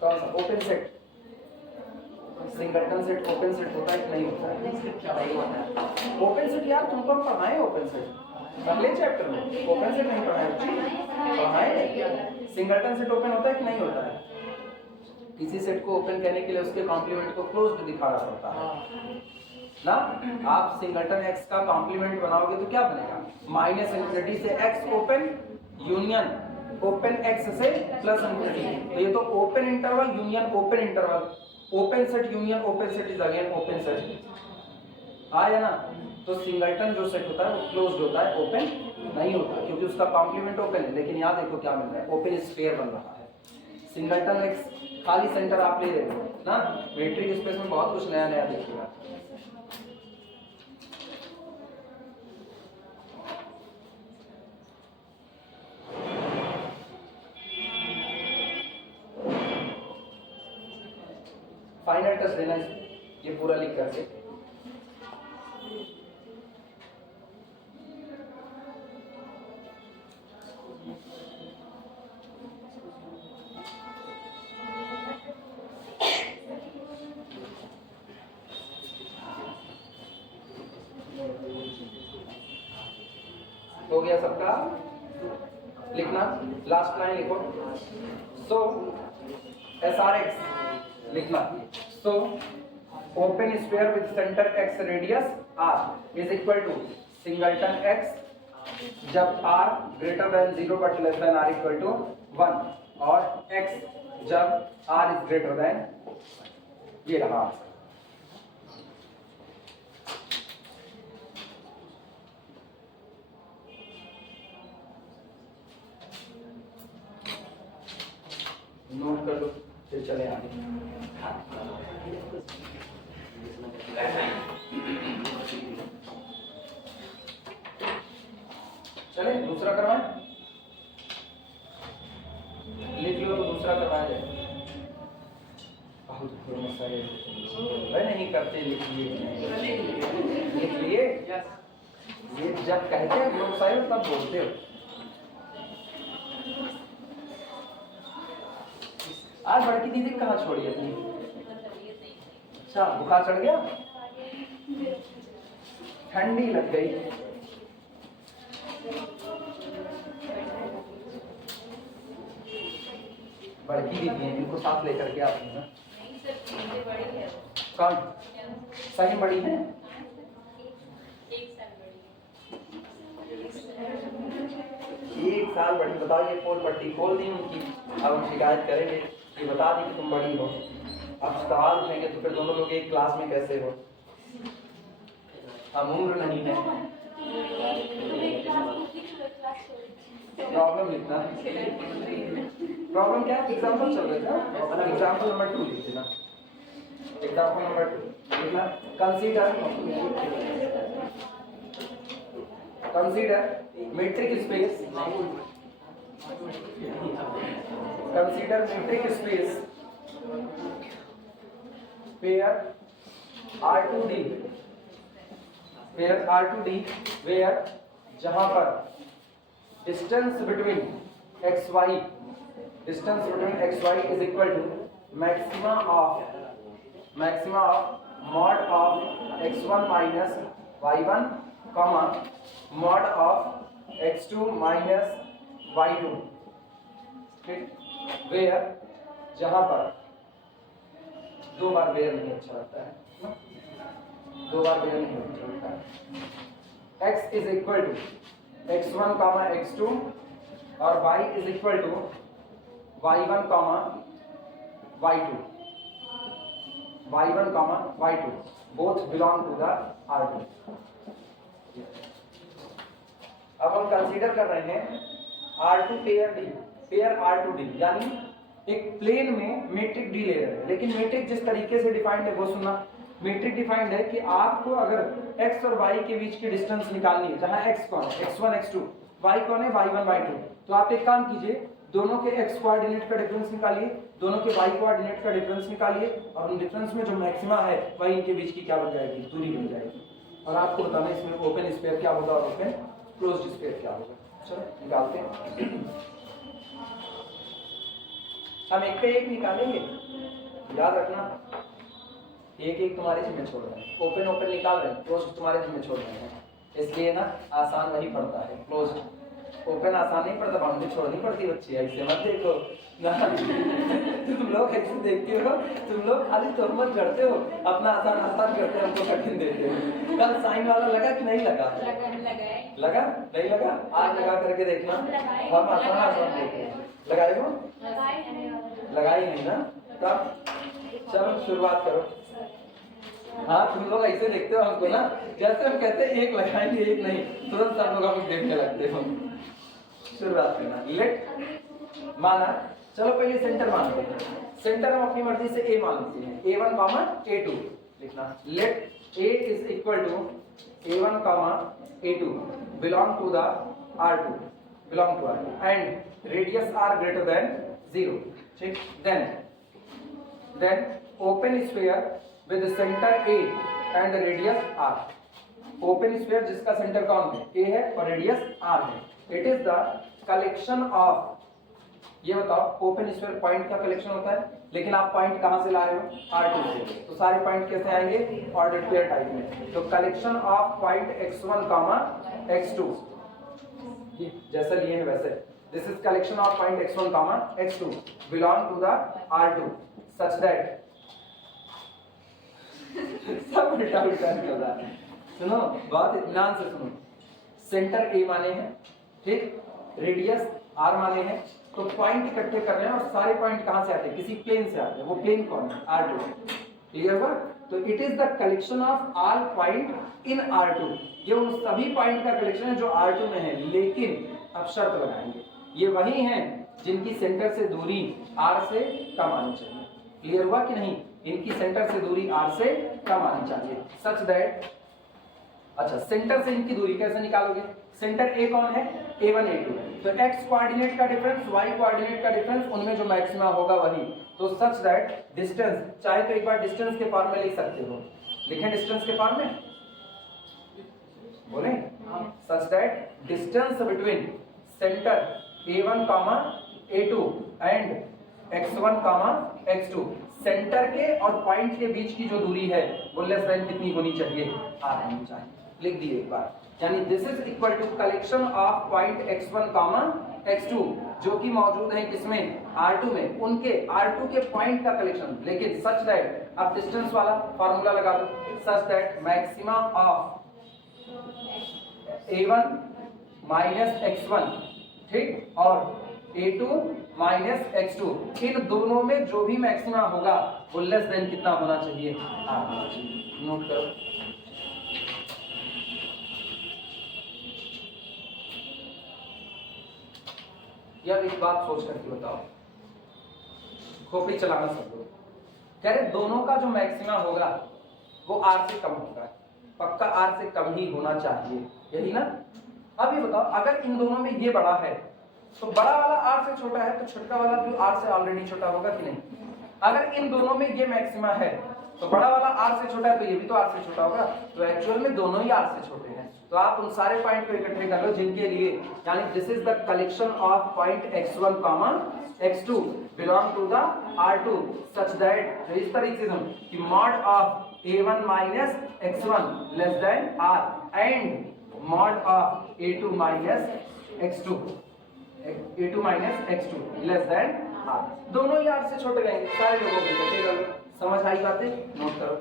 कौन सा open set? Singleton set open set होता है कि नहीं होता है? नहीं होता है। ओपन सेट यार तुमको हम पढ़ाए ओपन सेट अगले चैप्टर में। ओपन सेट नहीं पढ़ाए, पढ़ाए। सिंगलटन सेट ओपन होता है कि नहीं होता है? किसी सेट को ओपन करने के लिए उसके कॉम्प्लीमेंट को क्लोज्ड दिखाना पड़ता है ना। आप सिंगलटन एक्स का कॉम्प्लीमेंट बनाओगे तो क्या बनेगा, माइनस इनफिनिटी से x open union open x से प्लस इनफिनिटी। तो ये तो open interval union open interval, open set union open set is again open set. आया ना। तो सिंगलटन जो सेट होता है वो क्लोज्ड होता है, ओपन नहीं होता, क्योंकि उसका कॉम्प्लीमेंट ओपन है। लेकिन यहाँ देखो क्या मिल रहा है, ओपन स्फीयर बन रहा है। सिंगलटन एक्स खाली सेंटर आप ले रहे हो ना, मीट्रिक स्पेस में बहुत कुछ नया नया देखिएगा। फाइनल टच देना ये पूरा लिख करके। हो गया सबका लिखना, लास्ट लाइन लिखो। सो SRX लिखना। So open sphere with centre x radius r is equal to singleton x जब r greater than 0 but less than r equal to 1, और x जब r इज ग्रेटर देन, ये रहा। Note कर लो फिर चले आगे। चले दूसरा करवाएं, लिख लो तो दूसरा करवाया जाए। बहुत मसाले नहीं करते, लिख लिए। ये जब कहते हैं ग्रुप साइड तब बोलते हो। आज बड़की दीदी कहाँ छोड़ी अपनी? अच्छा बुखार चढ़ गया, ठंडी लग गई। बड़की दीदी है, इनको साथ लेकर के आती है। कौन सही बड़ी है? एक साल बड़ी। बताओ ये पोल पट्टी खोल दी उनकी, अब हम शिकायत करेंगे, ये बता दी कि तुम बड़ी हो। अब सवाल उठेंगे तो फिर दोनों लोग एक क्लास में कैसे हो? हम उम्र नहीं है। प्रॉब्लम लिखना। प्रॉब्लम क्या है? एग्जाम्पल चल रहे थे, एग्जाम्पल नंबर 2 लिख देना। एग्जाम्पल नंबर 2 लिखना। Consider metric space consider metric space pair R2D where जहां पर distance between xy is equal to maxima of mod of x1 minus y1 comma mod of x2 minus y2, ठीक, where जहां पर दो बार where नहीं अच्छा लगता है, दो बार वेयर नहीं अच्छा लगता है। x is equal to x1 comma x2 और y is equal to y1 comma y2 both belong to the R2। अब हम कंसीडर कर रहे हैं R2 पेयर R2D, यानी एक प्लेन में मैट्रिक D ले रहे हैं, लेकिन मैट्रिक जिस तरीके से डिफाइंड है वो सुनना। मैट्रिक डिफाइंड है कि आपको अगर x और y के बीच की डिस्टेंस निकालनी है, जहां x कौन है, x1 x2, y कौन है, y1 y2, तो आप एक काम कीजिए, दोनों के x कोऑर्डिनेट का डिफरेंस निकालिए, दोनों के y कोऑर्डिनेट का डिफरेंस निकालिए, और उन डिफरेंस में जो मैक्सिमा है वही इनके बीच की क्या बन जाएगी, दूरी बन जाएगी। और आपको बताना इसमें ओपन स्फीयर क्या होगा और ओपन क्लोज्ड स्फीयर क्या होगा। चलो निकालते हैं। हम एक पे एक निकालेंगे, याद रखना, एक तुम्हारे जिम्मे छोड़ रहे हैं, ओपन निकाल रहे हैं, क्लोज्ड तुम्हारे जिम्मे छोड़ रहे हैं, इसलिए ना आसान वही पड़ता है, क्लोज्ड। ओपन आसान नहीं पड़ता, बाउंड्री छोड़नी पड़ती बच्ची, ऐसे मत देखो ना। तुम लोग ऐसे देखते हो, तुम लोग खाली तोहमत करते हो, अपना आसान करते हो, हमको कठिन देते हो। कल साइन वाला लगा कि नहीं लगा? लगा नहीं लगा? आज लगा करके देखना, हम आसान देखें। लगाए हो? लगाई नहीं ना? तब चलो शुरुआत करो। हाँ, तुम लोग ऐसे देखते हो हमको ना, जैसे हम कहते हैं एक लगाएंगे एक नहीं, तुरंत सब लोग हमको देखने लगते हो। शुरुआत करना, लेट माना, चलो पहले सेंटर मानते हैं। सेंटर हम अपनी मर्जी से ए मान लेते हैं, A1 कॉमा A2 लिखना। Let A is equal to A1 comma A2 belong to the R2 and radius R greater than 0, ठीक। Then open sphere with the center A and the radius R। Open sphere जिसका centre कौन है, A है और radius R है। It is the collection of, ये बताओ open sphere point का कलेक्शन होता है, लेकिन आप पॉइंट कहां से ला रहे हो, R2 से, तो सारे पॉइंट कैसे आएंगे, ऑर्डर पेयर टाइप में। तो collection of point x1 x2, जैसा लिए हैं वैसे, this is collection of point x1 x2 belong to the R2 such that, सब उल्टा निकल रहा है। सुनो, बहुत इत्मीनान से सुनो। सेंटर ए माने हैं, ठीक, रेडियस आर माने हैं, तो पॉइंट इकट्ठे कर रहे हैं और सारे पॉइंट कहां से आते हैं, किसी प्लेन से आते हैं। वो प्लेन कौन है, R2। क्लियर हुआ? तो it is the collection of all point in R2। ये उन सभी पॉइंट का कलेक्शन है जो R2 में है, लेकिन अब शर्त लगाएंगे, ये वही हैं जिनकी सेंटर से दूरी R से कम आनी चाहिए। क्लियर हुआ कि नहीं? इनकी सेंटर से दूरी R से कम आनी चाहिए, सच दैट। अच्छा, सेंटर से इनकी दूरी कैसे निकालोगे? सेंटर A कौन है, A1 A2, तो x कोऑर्डिनेट का डिफरेंस, y कोऑर्डिनेट का डिफरेंस, उनमें जो मैक्सिमा होगा वही। तो सच दैट डिस्टेंस, चाहे तो एक बार डिस्टेंस के फॉर्म में लिख सकते हो, लिखें डिस्टेंस के फॉर्म में, बोले such that distance between centre A1 A2 and x1 x2, centre के और पॉइंट के बीच की जो दूरी है वो लेस देन कितनी होनी चाहिए, R होनी चाहिए। लिख दिए एक बार, यानी this is equal to collection of point x1 x2 जो कि मौजूद है किसमें, R2 में, उनके R2 के पॉइंट का कलेक्शन। लेकिन सच दैट, अब डिस्टेंस वाला फार्मूला लगा दो, such that maxima of A1 minus x1, ठीक, और A2 माइनस x2, इन दोनों में जो भी मैक्सिमा होगा वो लेस देन कितना होना चाहिए, R होना चाहिए। नोट करो। यार एक बात सोच करके बताओ, खोपड़ी चलाना सब लोग कह रहे दोनों का जो मैक्सिमा होगा वो R से कम होगा, पक्का R से कम ही होना चाहिए, यही ना? अब ये बताओ, अगर इन दोनों में ये बड़ा है तो बड़ा वाला r से छोटा है तो छोटा वाला भी r से ऑलरेडी छोटा होगा कि नहीं? अगर इन दोनों में ये मैक्सिमा है तो बड़ा वाला r से छोटा है तो ये भी तो r से छोटा होगा, तो एक्चुअल में दोनों ही r से छोटे हैं। तो आप उन सारे पॉइंट को इकट्ठे कर लो जिनके लिए, यानी this is the collection of point x1, x2 belong to the R2 such that, तो इस तरीके से हम कि mod of a1 minus x1 less than r and mod of a2 minus x2 less than r, दोनों ही r से छोटे रहेंगे। सारे लोगों को इकट्ठे कर लो। समझ आई बातें? नोट करो।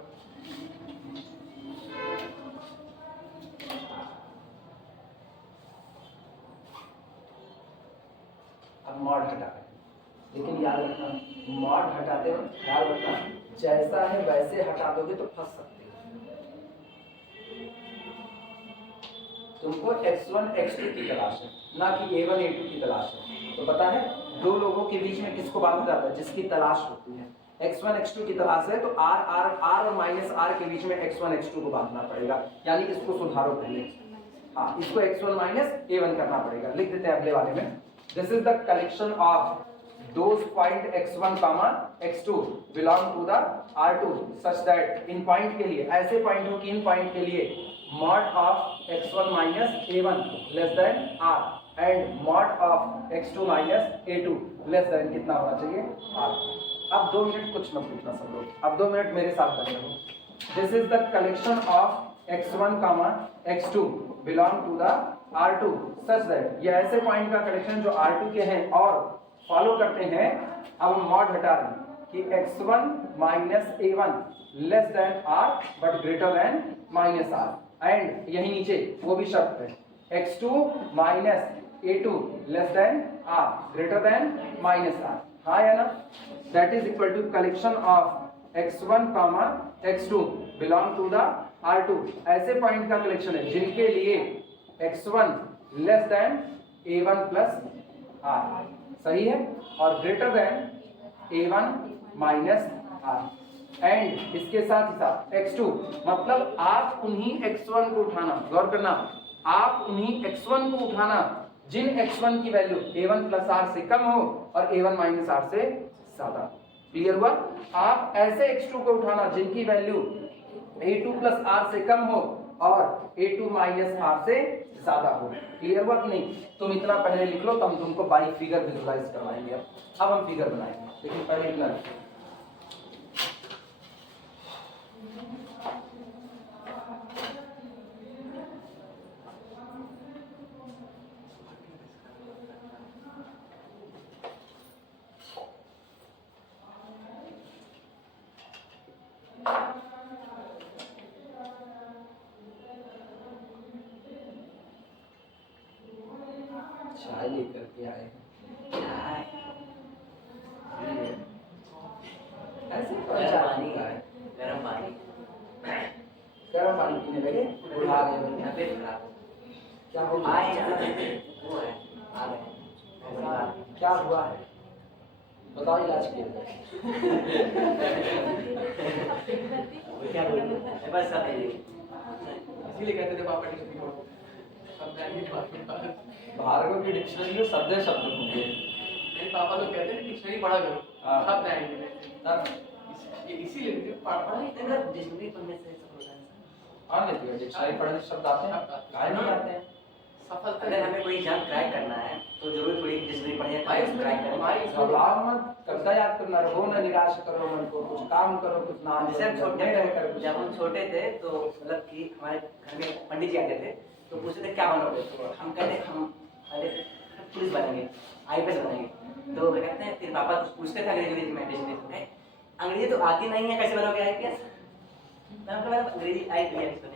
अब मॉड हटा रहे हैं, लेकिन याद रखना मॉड हटाते वक्त ख्याल रखना जैसा है वैसे हटा दोगे तो फंस सकते हो। तुमको x1 x2 की तलाश है, ना कि a1 a2 की तलाश है। तो पता है दो लोगों के बीच में किसको बांधा जाता है? जिसकी तलाश होती है। x1 x2 की तलाश है तो r और माइनस r के बीच में x1 x2 को बांधना पड़ेगा, यानी इसको सुधारो पहले। हाँ, इसको x1 माइनस a1 करना पड़ेगा। लिख देते हैं अगले वाले में, this is the collection of those point x1 x2 belong to the R2 such that in point के लिए, ऐसे पॉइंट हो कि इन पॉइंट के लिए mod of x1 minus a1 less than r and mod of x2 minus a2 less than कितना होना चाहिए? r। अब 2 मिनट कुछ मत पूछना सब लोग, अब 2 मिनट मेरे साथ बने रहो। This is the collection of x1 x2 belong to the R2 such that, ये ऐसे पॉइंट का कलेक्शन जो R2 के हैं और फॉलो करते हैं। अब हम मॉड हटा रहे हैं कि x1 minus a1 less than r but greater than minus r, and यही नीचे वो भी शर्त है x2 minus a2 less than r greater than minus r। हाँ या ना? That is equal to collection of x1 x2 belong to the R2, ऐसे पॉइंट का कलेक्शन है जिनके लिए x1 less then a1 plus r, सही है, और greater than a1 minus r, and इसके साथ ही साथ x2, मतलब आप उन्हीं x1 को उठाना, गौर करना, आप उन्हीं x1 को उठाना जिन x1 की वैल्यू a1 प्लस r से कम हो और a1 माइनस r से ज्यादा। क्लियर हुआ? आप ऐसे x2 को उठाना जिनकी वैल्यू a2 प्लस r से कम हो और a2 माइनस r से ज्यादा हो। क्लियर हुआ कि नहीं? तुम इतना पहले लिख लो, तब तुमको बाई फिगर विजुलाइज करवाएंगे। अब हम फिगर बनाएंगे, लेकिन पहले इतना लिखो। चाय लेकर के आए ऐसे पानी का है, गर्म पानी पीने लगे, उठा गए। तबीयत खराब हो, क्या हो गया? आए वो है, आ गए। क्या हुआ है? बताओ, इलाज किया जाए। क्या बोलूं? बस सब है। इसीलिए कहते थे पापा डिक्शनरी को, सब ब्रांडेड पापा। भार्गव की डिक्शनरी में शब्द होंगे। मेरे पापा लोग कहते हैं डिक्शनरी पढ़ा करो, हाँ। सब ब्रांडेड है। तब इसीलिए पापा डिक्शनरी पढ़ने से सब होता है। हाँ, लेकिन डिक्शनरी पढ़ने से शब्द आते हैं, काहे नहीं आते हैं? सफलता अगर हमें कोई एग्जाम क्रैक करना है तो जरूर कोई डिक्शनरी पढ़िए, भाई उसमें क्रैक करें। हमारी घबराओ मत, कविता याद करना, रहो ना निराश करो मन को, कुछ काम करो, कुछ ना जैसे हम छोटे रह कर कुछ। जब हम छोटे थे तो मतलब कि हमारे घर में पंडित जी आते थे तो पूछते थे क्या बनोगे, तो हम कहते हम अरे पुलिस बनेंगे, आईपीएस बनेंगे। तो वो कहते हैं, तेरे पापा कुछ पूछते थे अंग्रेजी में, अंग्रेजी तो आती नहीं है, कैसे बनोगे आईपीएस? मैं कहा अंग्रेजी आईपीएस बनेंगे।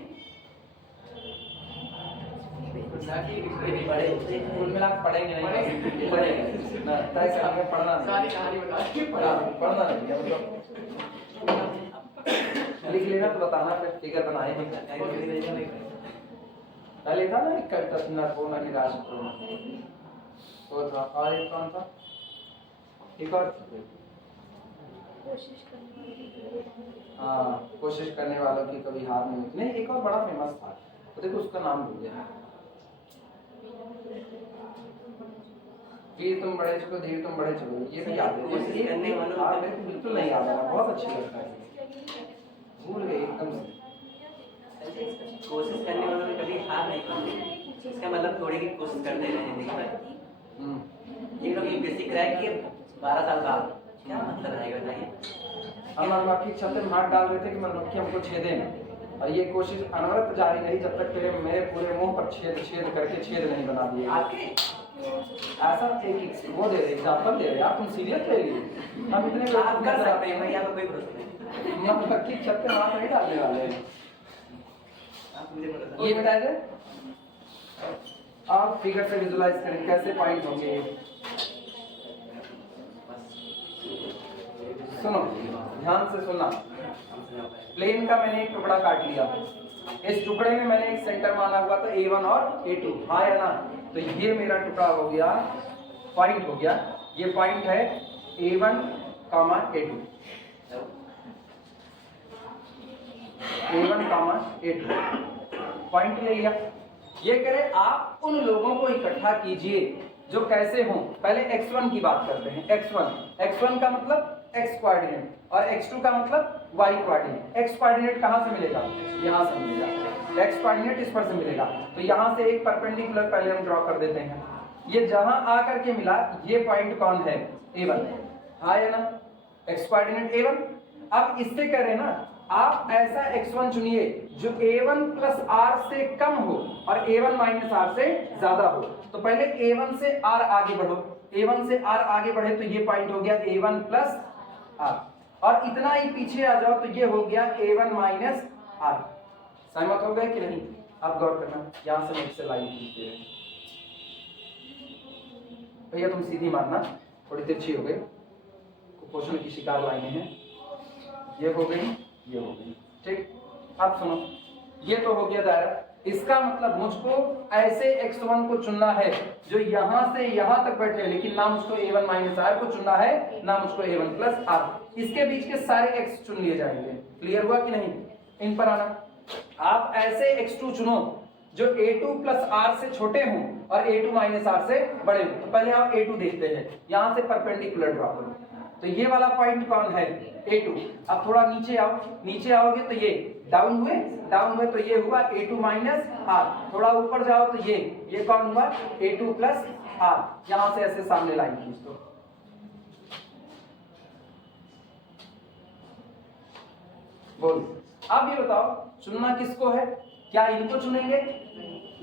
बड़े कुल मिला के पढ़ेंगे नहीं, पढ़ेंगे ना, तय करके पढ़ना नहीं। सारी कहानी बता के पढ़ना नहीं है, लिख लेना तो बताना, फिर फिगर बनाए। पहले था ना, एक करता न को न निराश करो, तो था। और एक कौन था? एक और, हाँ, कोशिश करने वालों की कभी हार नहीं। एक और बड़ा फेमस था, तो देखो उसका नाम भूल गया। वीर तुम बड़े चुको धीर तुम बड़े चुको, ये भी याद है। कोशिश करने वालों को मेरे को बिल्कुल नहीं याद आ रहा, बहुत अच्छी लगता है, भूल गए एकदम से। कोशिश करने वालों ने कभी हार नहीं मानी, इसका मतलब थोड़ी की कोशिश करते रहे जिंदगी भर। ये लोग यूपीएससी क्रैक किए 12 साल बाद, क्या मतलब रहेगा बताइए। हम मधुमक्खी छत्ते में हाथ डाल रहे थे कि मधुमक्खी हमको छेदे न, और ये कोशिश अनवरत जारी रही जब तक तेरे मेरे पूरे मुंह पर छेद छेद करके छेद नहीं बना दिए। आपके ऐसा एक वो दे रहे एग्जाम्पल दे रहे यार, तुम सीरियस ले लिए, हम इतने आप कर सकते हैं भाई, आपको कोई भरोसा नहीं। मधुमक्खी छत्ते में हाथ नहीं डालने वाले हैं। आप मुझे भरोसा ये बताइए, आप फिगर से विजुलाइज करें कैसे पॉइंट होंगे। सुनो ध्यान से सुनना, प्लेन का मैंने एक टुकड़ा काट लिया, इस टुकड़े में मैंने एक सेंटर माना हुआ था A1 और A2, हाँ या ना। तो ये मेरा टुकड़ा हो गया, पॉइंट हो गया, ये पॉइंट है A1, A2, A1, A2 point ले लिया। ये करें आप उन लोगों को इकट्ठा कीजिए जो कैसे हों। पहले x1 की बात करते हैं। x1 का मतलब x कोऑर्डिनेट और x2 का मतलब y कोऑर्डिनेट। x कोऑर्डिनेट कहां से मिलेगा? यहां से मिलेगा। x कोऑर्डिनेट इस पर से मिलेगा, तो यहां से एक परपेंडिकुलर पहले हम ड्रॉ कर देते हैं। ये जहां आकर के मिला, ये पॉइंट कौन है? A1, हाँ या ना? x coordinate A1। अब इससे कह रहे हैं ना, आप ऐसा x1 चुनिए जो A1 प्लस R से कम हो और A1 माइनस R से ज्यादा हो। तो पहले A1 से R आगे बढ़ो, A1 से R आगे बढ़े तो ये पॉइंट हो गया A1 प्लस R, और इतना ही पीछे आ जाओ तो ये हो गया A1 माइनस R। सहमत हो गए कि नहीं? आप गौर करना, यहां से मुझसे लाइन खींचते रहे भैया, तुम सीधी मारना, थोड़ी तिरछी हो गई, कुपोषण की शिकार लाइनें हैं, ये हो गई, ये हो गई, ठीक। अब सुनो, ये तो हो गया दायरा। इसका मतलब मुझको ऐसे x1 को चुनना है जो यहां से यहां तक बैठे, लेकिन ना मुझको A1 माइनस R को चुनना है, ना मुझको A1 प्लस R। इसके बीच के सारे x चुन लिए जाएंगे। क्लियर हुआ कि नहीं? इन पर आना। आप ऐसे x2 चुनो जो A2 प्लस R से छोटे हों और A2 माइनस R से बड़े हों। तो पहले आप A2 देखते हैं, यहां से परपेंडिकुलर ड्रॉ करो, तो ये वाला पॉइंट कौन है? A2। अब थोड़ा नीचे आओ, नीचे आओगे तो ये डाउन हुए तो ये हुआ A2 माइनस R। थोड़ा ऊपर जाओ तो ये कौन हुआ? A2 plus R। यहां से ऐसे सामने लाइन खींच दो। बोल, अब ये बताओ चुनना किसको है? क्या इनको चुनेंगे?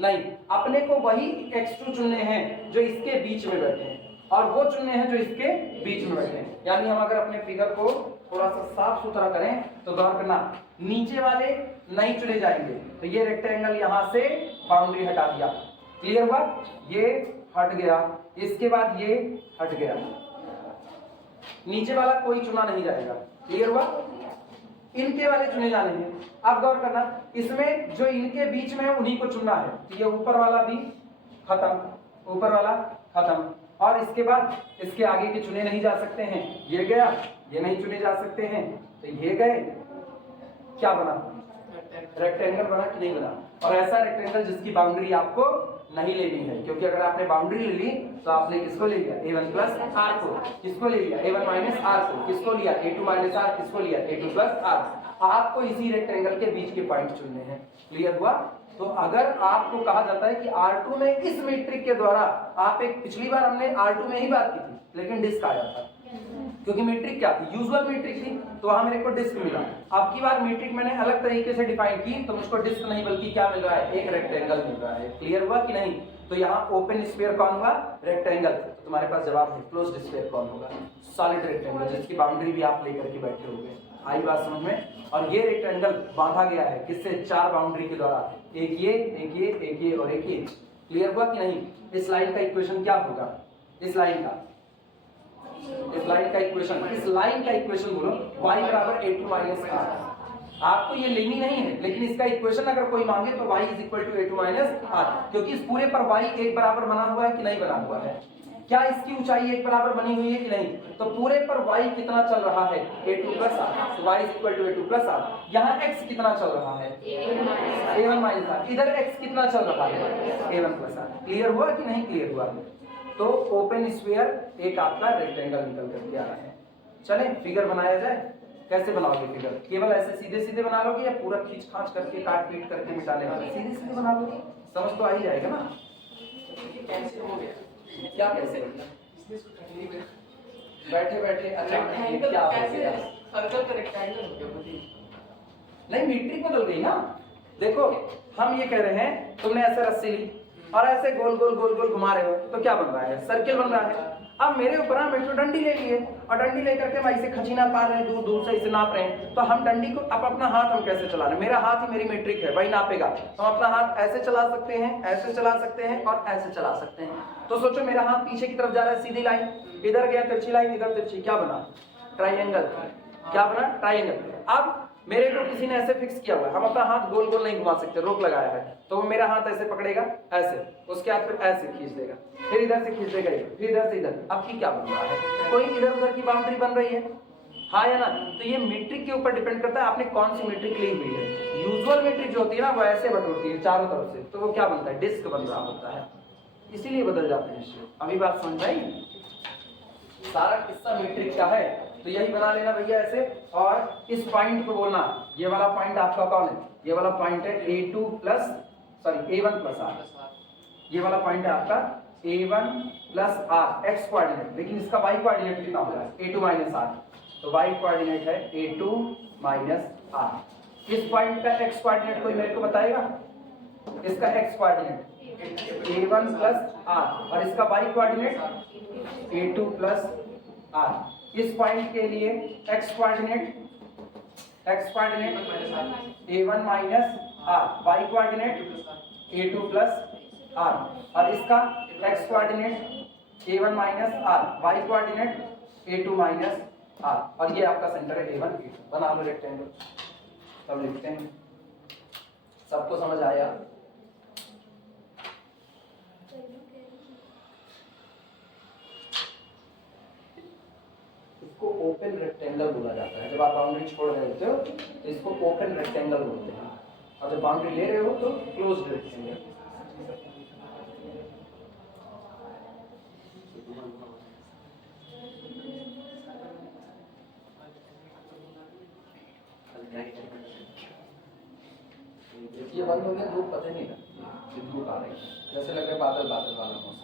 नहीं, अपने को वही x2 चुनने हैं जो इसके बीच में बैठे हैं, और वो चुनने हैं जो इसके बीच में बैठे हैं। यानी हम अगर अपने फिगर को थोड़ा सा साफ सुथरा करें तो गौर करना, नीचे वाले नहीं चुने जाएंगे, तो ये रेक्टेंगल यहां से बाउंड्री हटा दिया। क्लियर हुआ? ये हट गया, इसके बाद ये हट गया, नीचे वाला कोई चुना नहीं जाएगा। क्लियर हुआ? इनके वाले चुने जाने हैं। अब गौर करना, इसमें जो इनके बीच में है उन्हीं को चुनना है। तो ये ऊपर वाला भी खत्म, ऊपर वाला खत्म, और इसके बाद इसके आगे के चुने नहीं जा सकते हैं। ये गया, ये नहीं चुने जा सकते हैं, तो ये गए। क्या बना? रेक्टेंगल बना कि नहीं बना? और ऐसा रेक्टेंगल जिसकी बाउंड्री आपको नहीं लेनी है, क्योंकि अगर आपने बाउंड्री ले ली तो आपने किसको ले लिया? A1 प्लस R को। किसको ले लिया? A1 माइनस R को। किसको लिया? A2 minus R। किसको लिया? A2 plus R। आपको इसी रेक्टेंगल के बीच के पॉइंट चुनने हैं। क्लियर हुआ? तो अगर आपको कहा जाता है कि R2 में इस मीट्रिक के द्वारा, आप एक पिछली बार हमने R2 में ही बात की थी, लेकिन डिस्क आया था, क्योंकि मीट्रिक क्या थी? यूजुअल मीट्रिक थी, तो वहां मेरे को डिस्क मिला। अब की बार मीट्रिक मैंने अलग तरीके से डिफाइन की, तो मुझको डिस्क नहीं बल्कि क्या मिल रहा है? एक रेक्टेंगल मिल रहा है। क्लियर हुआ कि नहीं? तो यहाँ ओपन स्फीयर कौन हुआ? रेक्टेंगल। तो तुम्हारे पास जवाब है, क्लोज्ड स्फीयर कौन होगा? सॉलिड रेक्टेंगल, जिसकी बाउंड्री भी आप लेकर के बैठे होंगे। आई बात समझ में? और ये रेक्टेंगल बांधा गया है किससे? 4 बाउंड्री के द्वारा, एक ये, एक ये, एक ये और एक ये। क्लियर हुआ कि नहीं? इस लाइन का इक्वेशन क्या होगा? इस लाइन का इक्वेशन बोलो, y बराबर A2 माइनस R। आपको ये लेनी नहीं है, लेकिन इसका इक्वेशन अगर कोई मांगे तो y is equal to A2 minus R, क्योंकि इस पूरे पर y एक बराबर बना हुआ है कि नहीं बना हुआ है? क्या इसकी ऊंचाई एक बराबर बनी हुई है कि नहीं? तो पूरे पर y कितना चल रहा है? A2 plus R। तो y is equal to A2 plus R। यहाँ x कितना चल रहा है? A1 minus R। इधर x कितना चल रहा है? A1 plus R। क्लियर हुआ कि नहीं क्लियर हुआ? तो ओपन स्फीयर एक आपका रेक्टेंगल निकल करके आ रहा है। चले फिगर बनाया जाए। कैसे बनाओगे फिगर? केवल ऐसे सीधे सीधे बना लोगे या पूरा खींच खांच करके काट पीट करके मिटाने वाले? सीधे सीधे बना लोगे, समझ तो आ ही जाएगा ना। ये कैसे हो गया? क्या कैसे हो गया? इसमें इसको कहीं नहीं बैठे बैठे अचानक ये रेक्टेंगल क्या हो कैसे गया? सर्कल का रेक्टेंगल हो गया मुझे। नहीं, मीट्रिक बदल गई ना। देखो हम ये कह रहे हैं तुमने ऐसे रस्सी ली और ऐसे गोल गोल गोल गोल घुमा रहे हो तो क्या बन रहा है? सर्किल बन रहा है। अब मेरे ऊपर हम एक तो डंडी ले लिए और डंडी लेकर के हम ऐसे खचीना पा रहे हैं, दूर दूर से इसे नाप रहे हैं। तो हम डंडी को अब अपना हाथ हम कैसे चला रहे हैं? मेरा हाथ ही मेरी मीट्रिक है, वही नापेगा। हम अपना हाथ ऐसे चला सकते हैं, ऐसे चला सकते हैं और ऐसे चला सकते हैं। तो सोचो मेरा हाथ पीछे की तरफ जा रहा है, सीधी लाइन, इधर गया तिरछी लाइन, इधर तिरछी, क्या बना? ट्राइंगल। क्या बना? ट्राइंगल। अब मेरे को किसी ने ऐसे फिक्स किया हुआ है, हम अपना हाथ गोल गोल नहीं घुमा सकते, रोक लगाया है। तो वो मेरा हाथ ऐसे पकड़ेगा, ऐसे, उसके बाद फिर ऐसे खींच देगा, फिर इधर से खींच देगा, फिर इधर से इधर। अब की क्या बन रहा है? कोई इधर उधर की बाउंड्री बन रही है, हाँ या ना? तो ये मीट्रिक के ऊपर डिपेंड करता है आपने कौन सी मीट्रिक ली हुई है। यूजुअल मीट्रिक जो होती है ना वो ऐसे बटोरती है चारों तरफ से, तो वो क्या बनता है? डिस्क बन रहा होता है, इसीलिए बदल जाते हैं शेप। अभी बात समझ आई? सारा किस्सा मीट्रिक का है, तो यही बना लेना भैया ऐसे। और इस पॉइंट को बोलना, ये वाला पॉइंट आपका कौन है? ये वाला पॉइंट है A2 plus sorry A1 plus R। ये वाला पॉइंट है आपका A1 plus R x coordinate, लेकिन इसका y कोऑर्डिनेट कितना होगा? A2 minus R। तो y कोऑर्डिनेट है A2 माइनस R। इस पॉइंट का x कोऑर्डिनेट कोई मेरे को बताएगा? इसका x coordinate A1 plus R और इसका y coordinate A2 plus R। इस पॉइंट के लिए x coordinate A1 minus R, y coordinate A2 plus R और इसका x coordinate A1 minus R, y coordinate A2 minus R और ये आपका सेंटर है A1 A2। बना लो रेक्टेंगल, तब लिखते हैं। सबको समझ आया? इसको ओपन रेक्टेंगल बोला जाता है। जब आप बाउंड्री छोड़ रहे होते हो तो इसको ओपन रेक्टेंगल बोलते हैं, और जब बाउंड्री ले रहे हो तो क्लोज्ड रेक्टेंगल। ये बंद हो गया, धूप पता नहीं लगती, धूप आ रही है, जैसे लग रहा है बादल बादल वाला मौसम।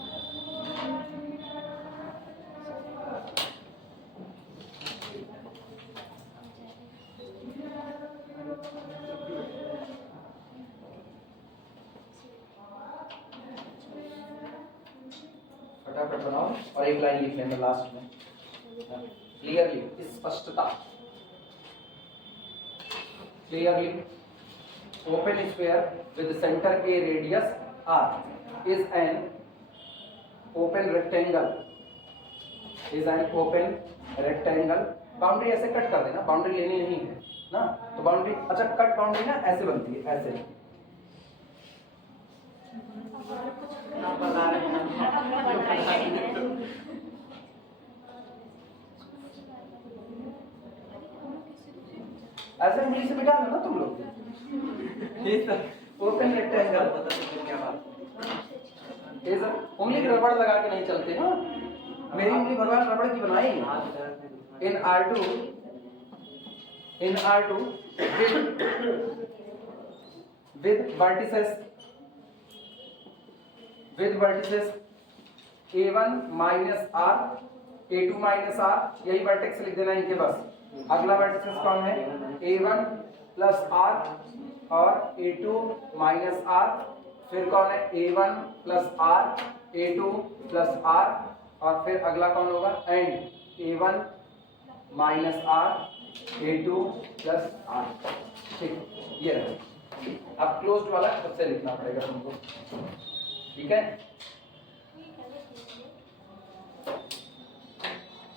फटाफट बनाओ और एक लाइन लिख लेना लास्ट में क्लियरली, स्पष्टता। Clearly, open sphere with centre A radius R is an open rectangle, is an open rectangle. Boundary ऐसे कट कर देना, बाउंड्री लेनी नहीं है ना, तो बाउंड्री अच्छा कट बाउंड्री ना ऐसे बनती है, ऐसे। ऐसे इंग्लिश से बिठा दो ना तुम लोग। ओपन रेक्टेंगल उंगली की रबड़ लगा के नहीं चलते ना, मेरी उंगली भगवान रबड़ की बनाई। इन R2 with vertices A1 minus R, A2 minus R, यही वर्टेक्स लिख देना इनके बस। अगला वर्टिसेस कौन है? A1 प्लस R और A2 माइनस R। फिर कौन है? A1 plus R, A2 plus R और फिर अगला कौन होगा? And A1 minus R, A2 plus R। ठीक, ये रहा। अब क्लोज्ड वाला खुद से लिखना पड़ेगा तुमको, ठीक है?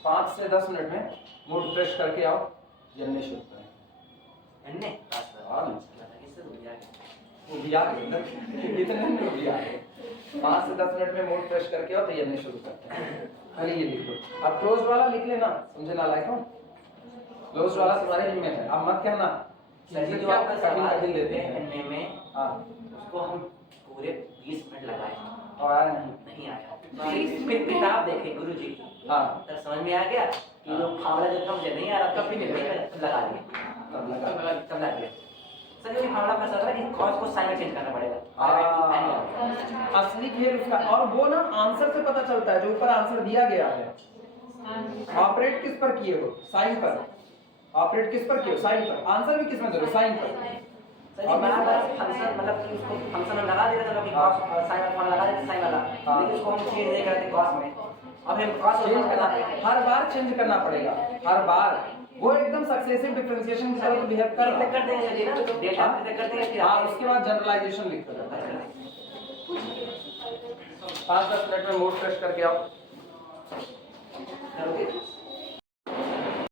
5 से 10 मिनट में मूड फ्रेश करके आओ, जलने शुरू करें। इतने में भी आ गए। 5 से 10 मिनट में मूड फ्रेश करके आओ तो जलने शुरू करते हैं। पहले ये लिख लो, अब क्लोज वाला लिख लेना, समझे ना लायक हो? क्लोज वाला तुम्हारे जिम्मे है, अब मत कहना सर जो आपका सवाल देते हैं करने में, हाँ उसको हम पूरे 20 मिनट लगाए और आया नहीं। नहीं आया। फिर किताब देखे गुरु जी की, हाँ तब समझ में आ गया कि जो फावड़ा जो था मुझे नहीं आ रहा था, तब नहीं लगा दिया, तब लगा तब लगा दिया। सर ये फावड़ा फंसा था कि कॉस को साइन में चेंज करना पड़ेगा। असली खेल उसका, और वो ना आंसर से पता चलता है, जो ऊपर आंसर दिया गया है ऑपरेट किस पर किए हो, साइन पर। ऑपरेट किस पर किए हो, साइन पर। आंसर भी किस में दे रहे हो, साइन पर। सर ये बराबर फंक्शन मतलब कि उसको फंक्शन में लगा देते थे, कॉस साइन वाला लगा देते साइन वाला, लेकिन उसको हम चेंज नहीं करते कॉस में। अब हम कॉस चेंज करना, हर बार चेंज करना पड़ेगा, हर बार। वो एकदम सक्सेसिव डिफरेंशिएशन की तरह बिहेव कर रहा है। कर देंगे सर, ये ना डेल्टा तक करते हैं, फिर हाँ, उसके बाद जनरलाइजेशन लिख कर 5-10 मिनट में मूड फ्रेश करके आओ। करोगे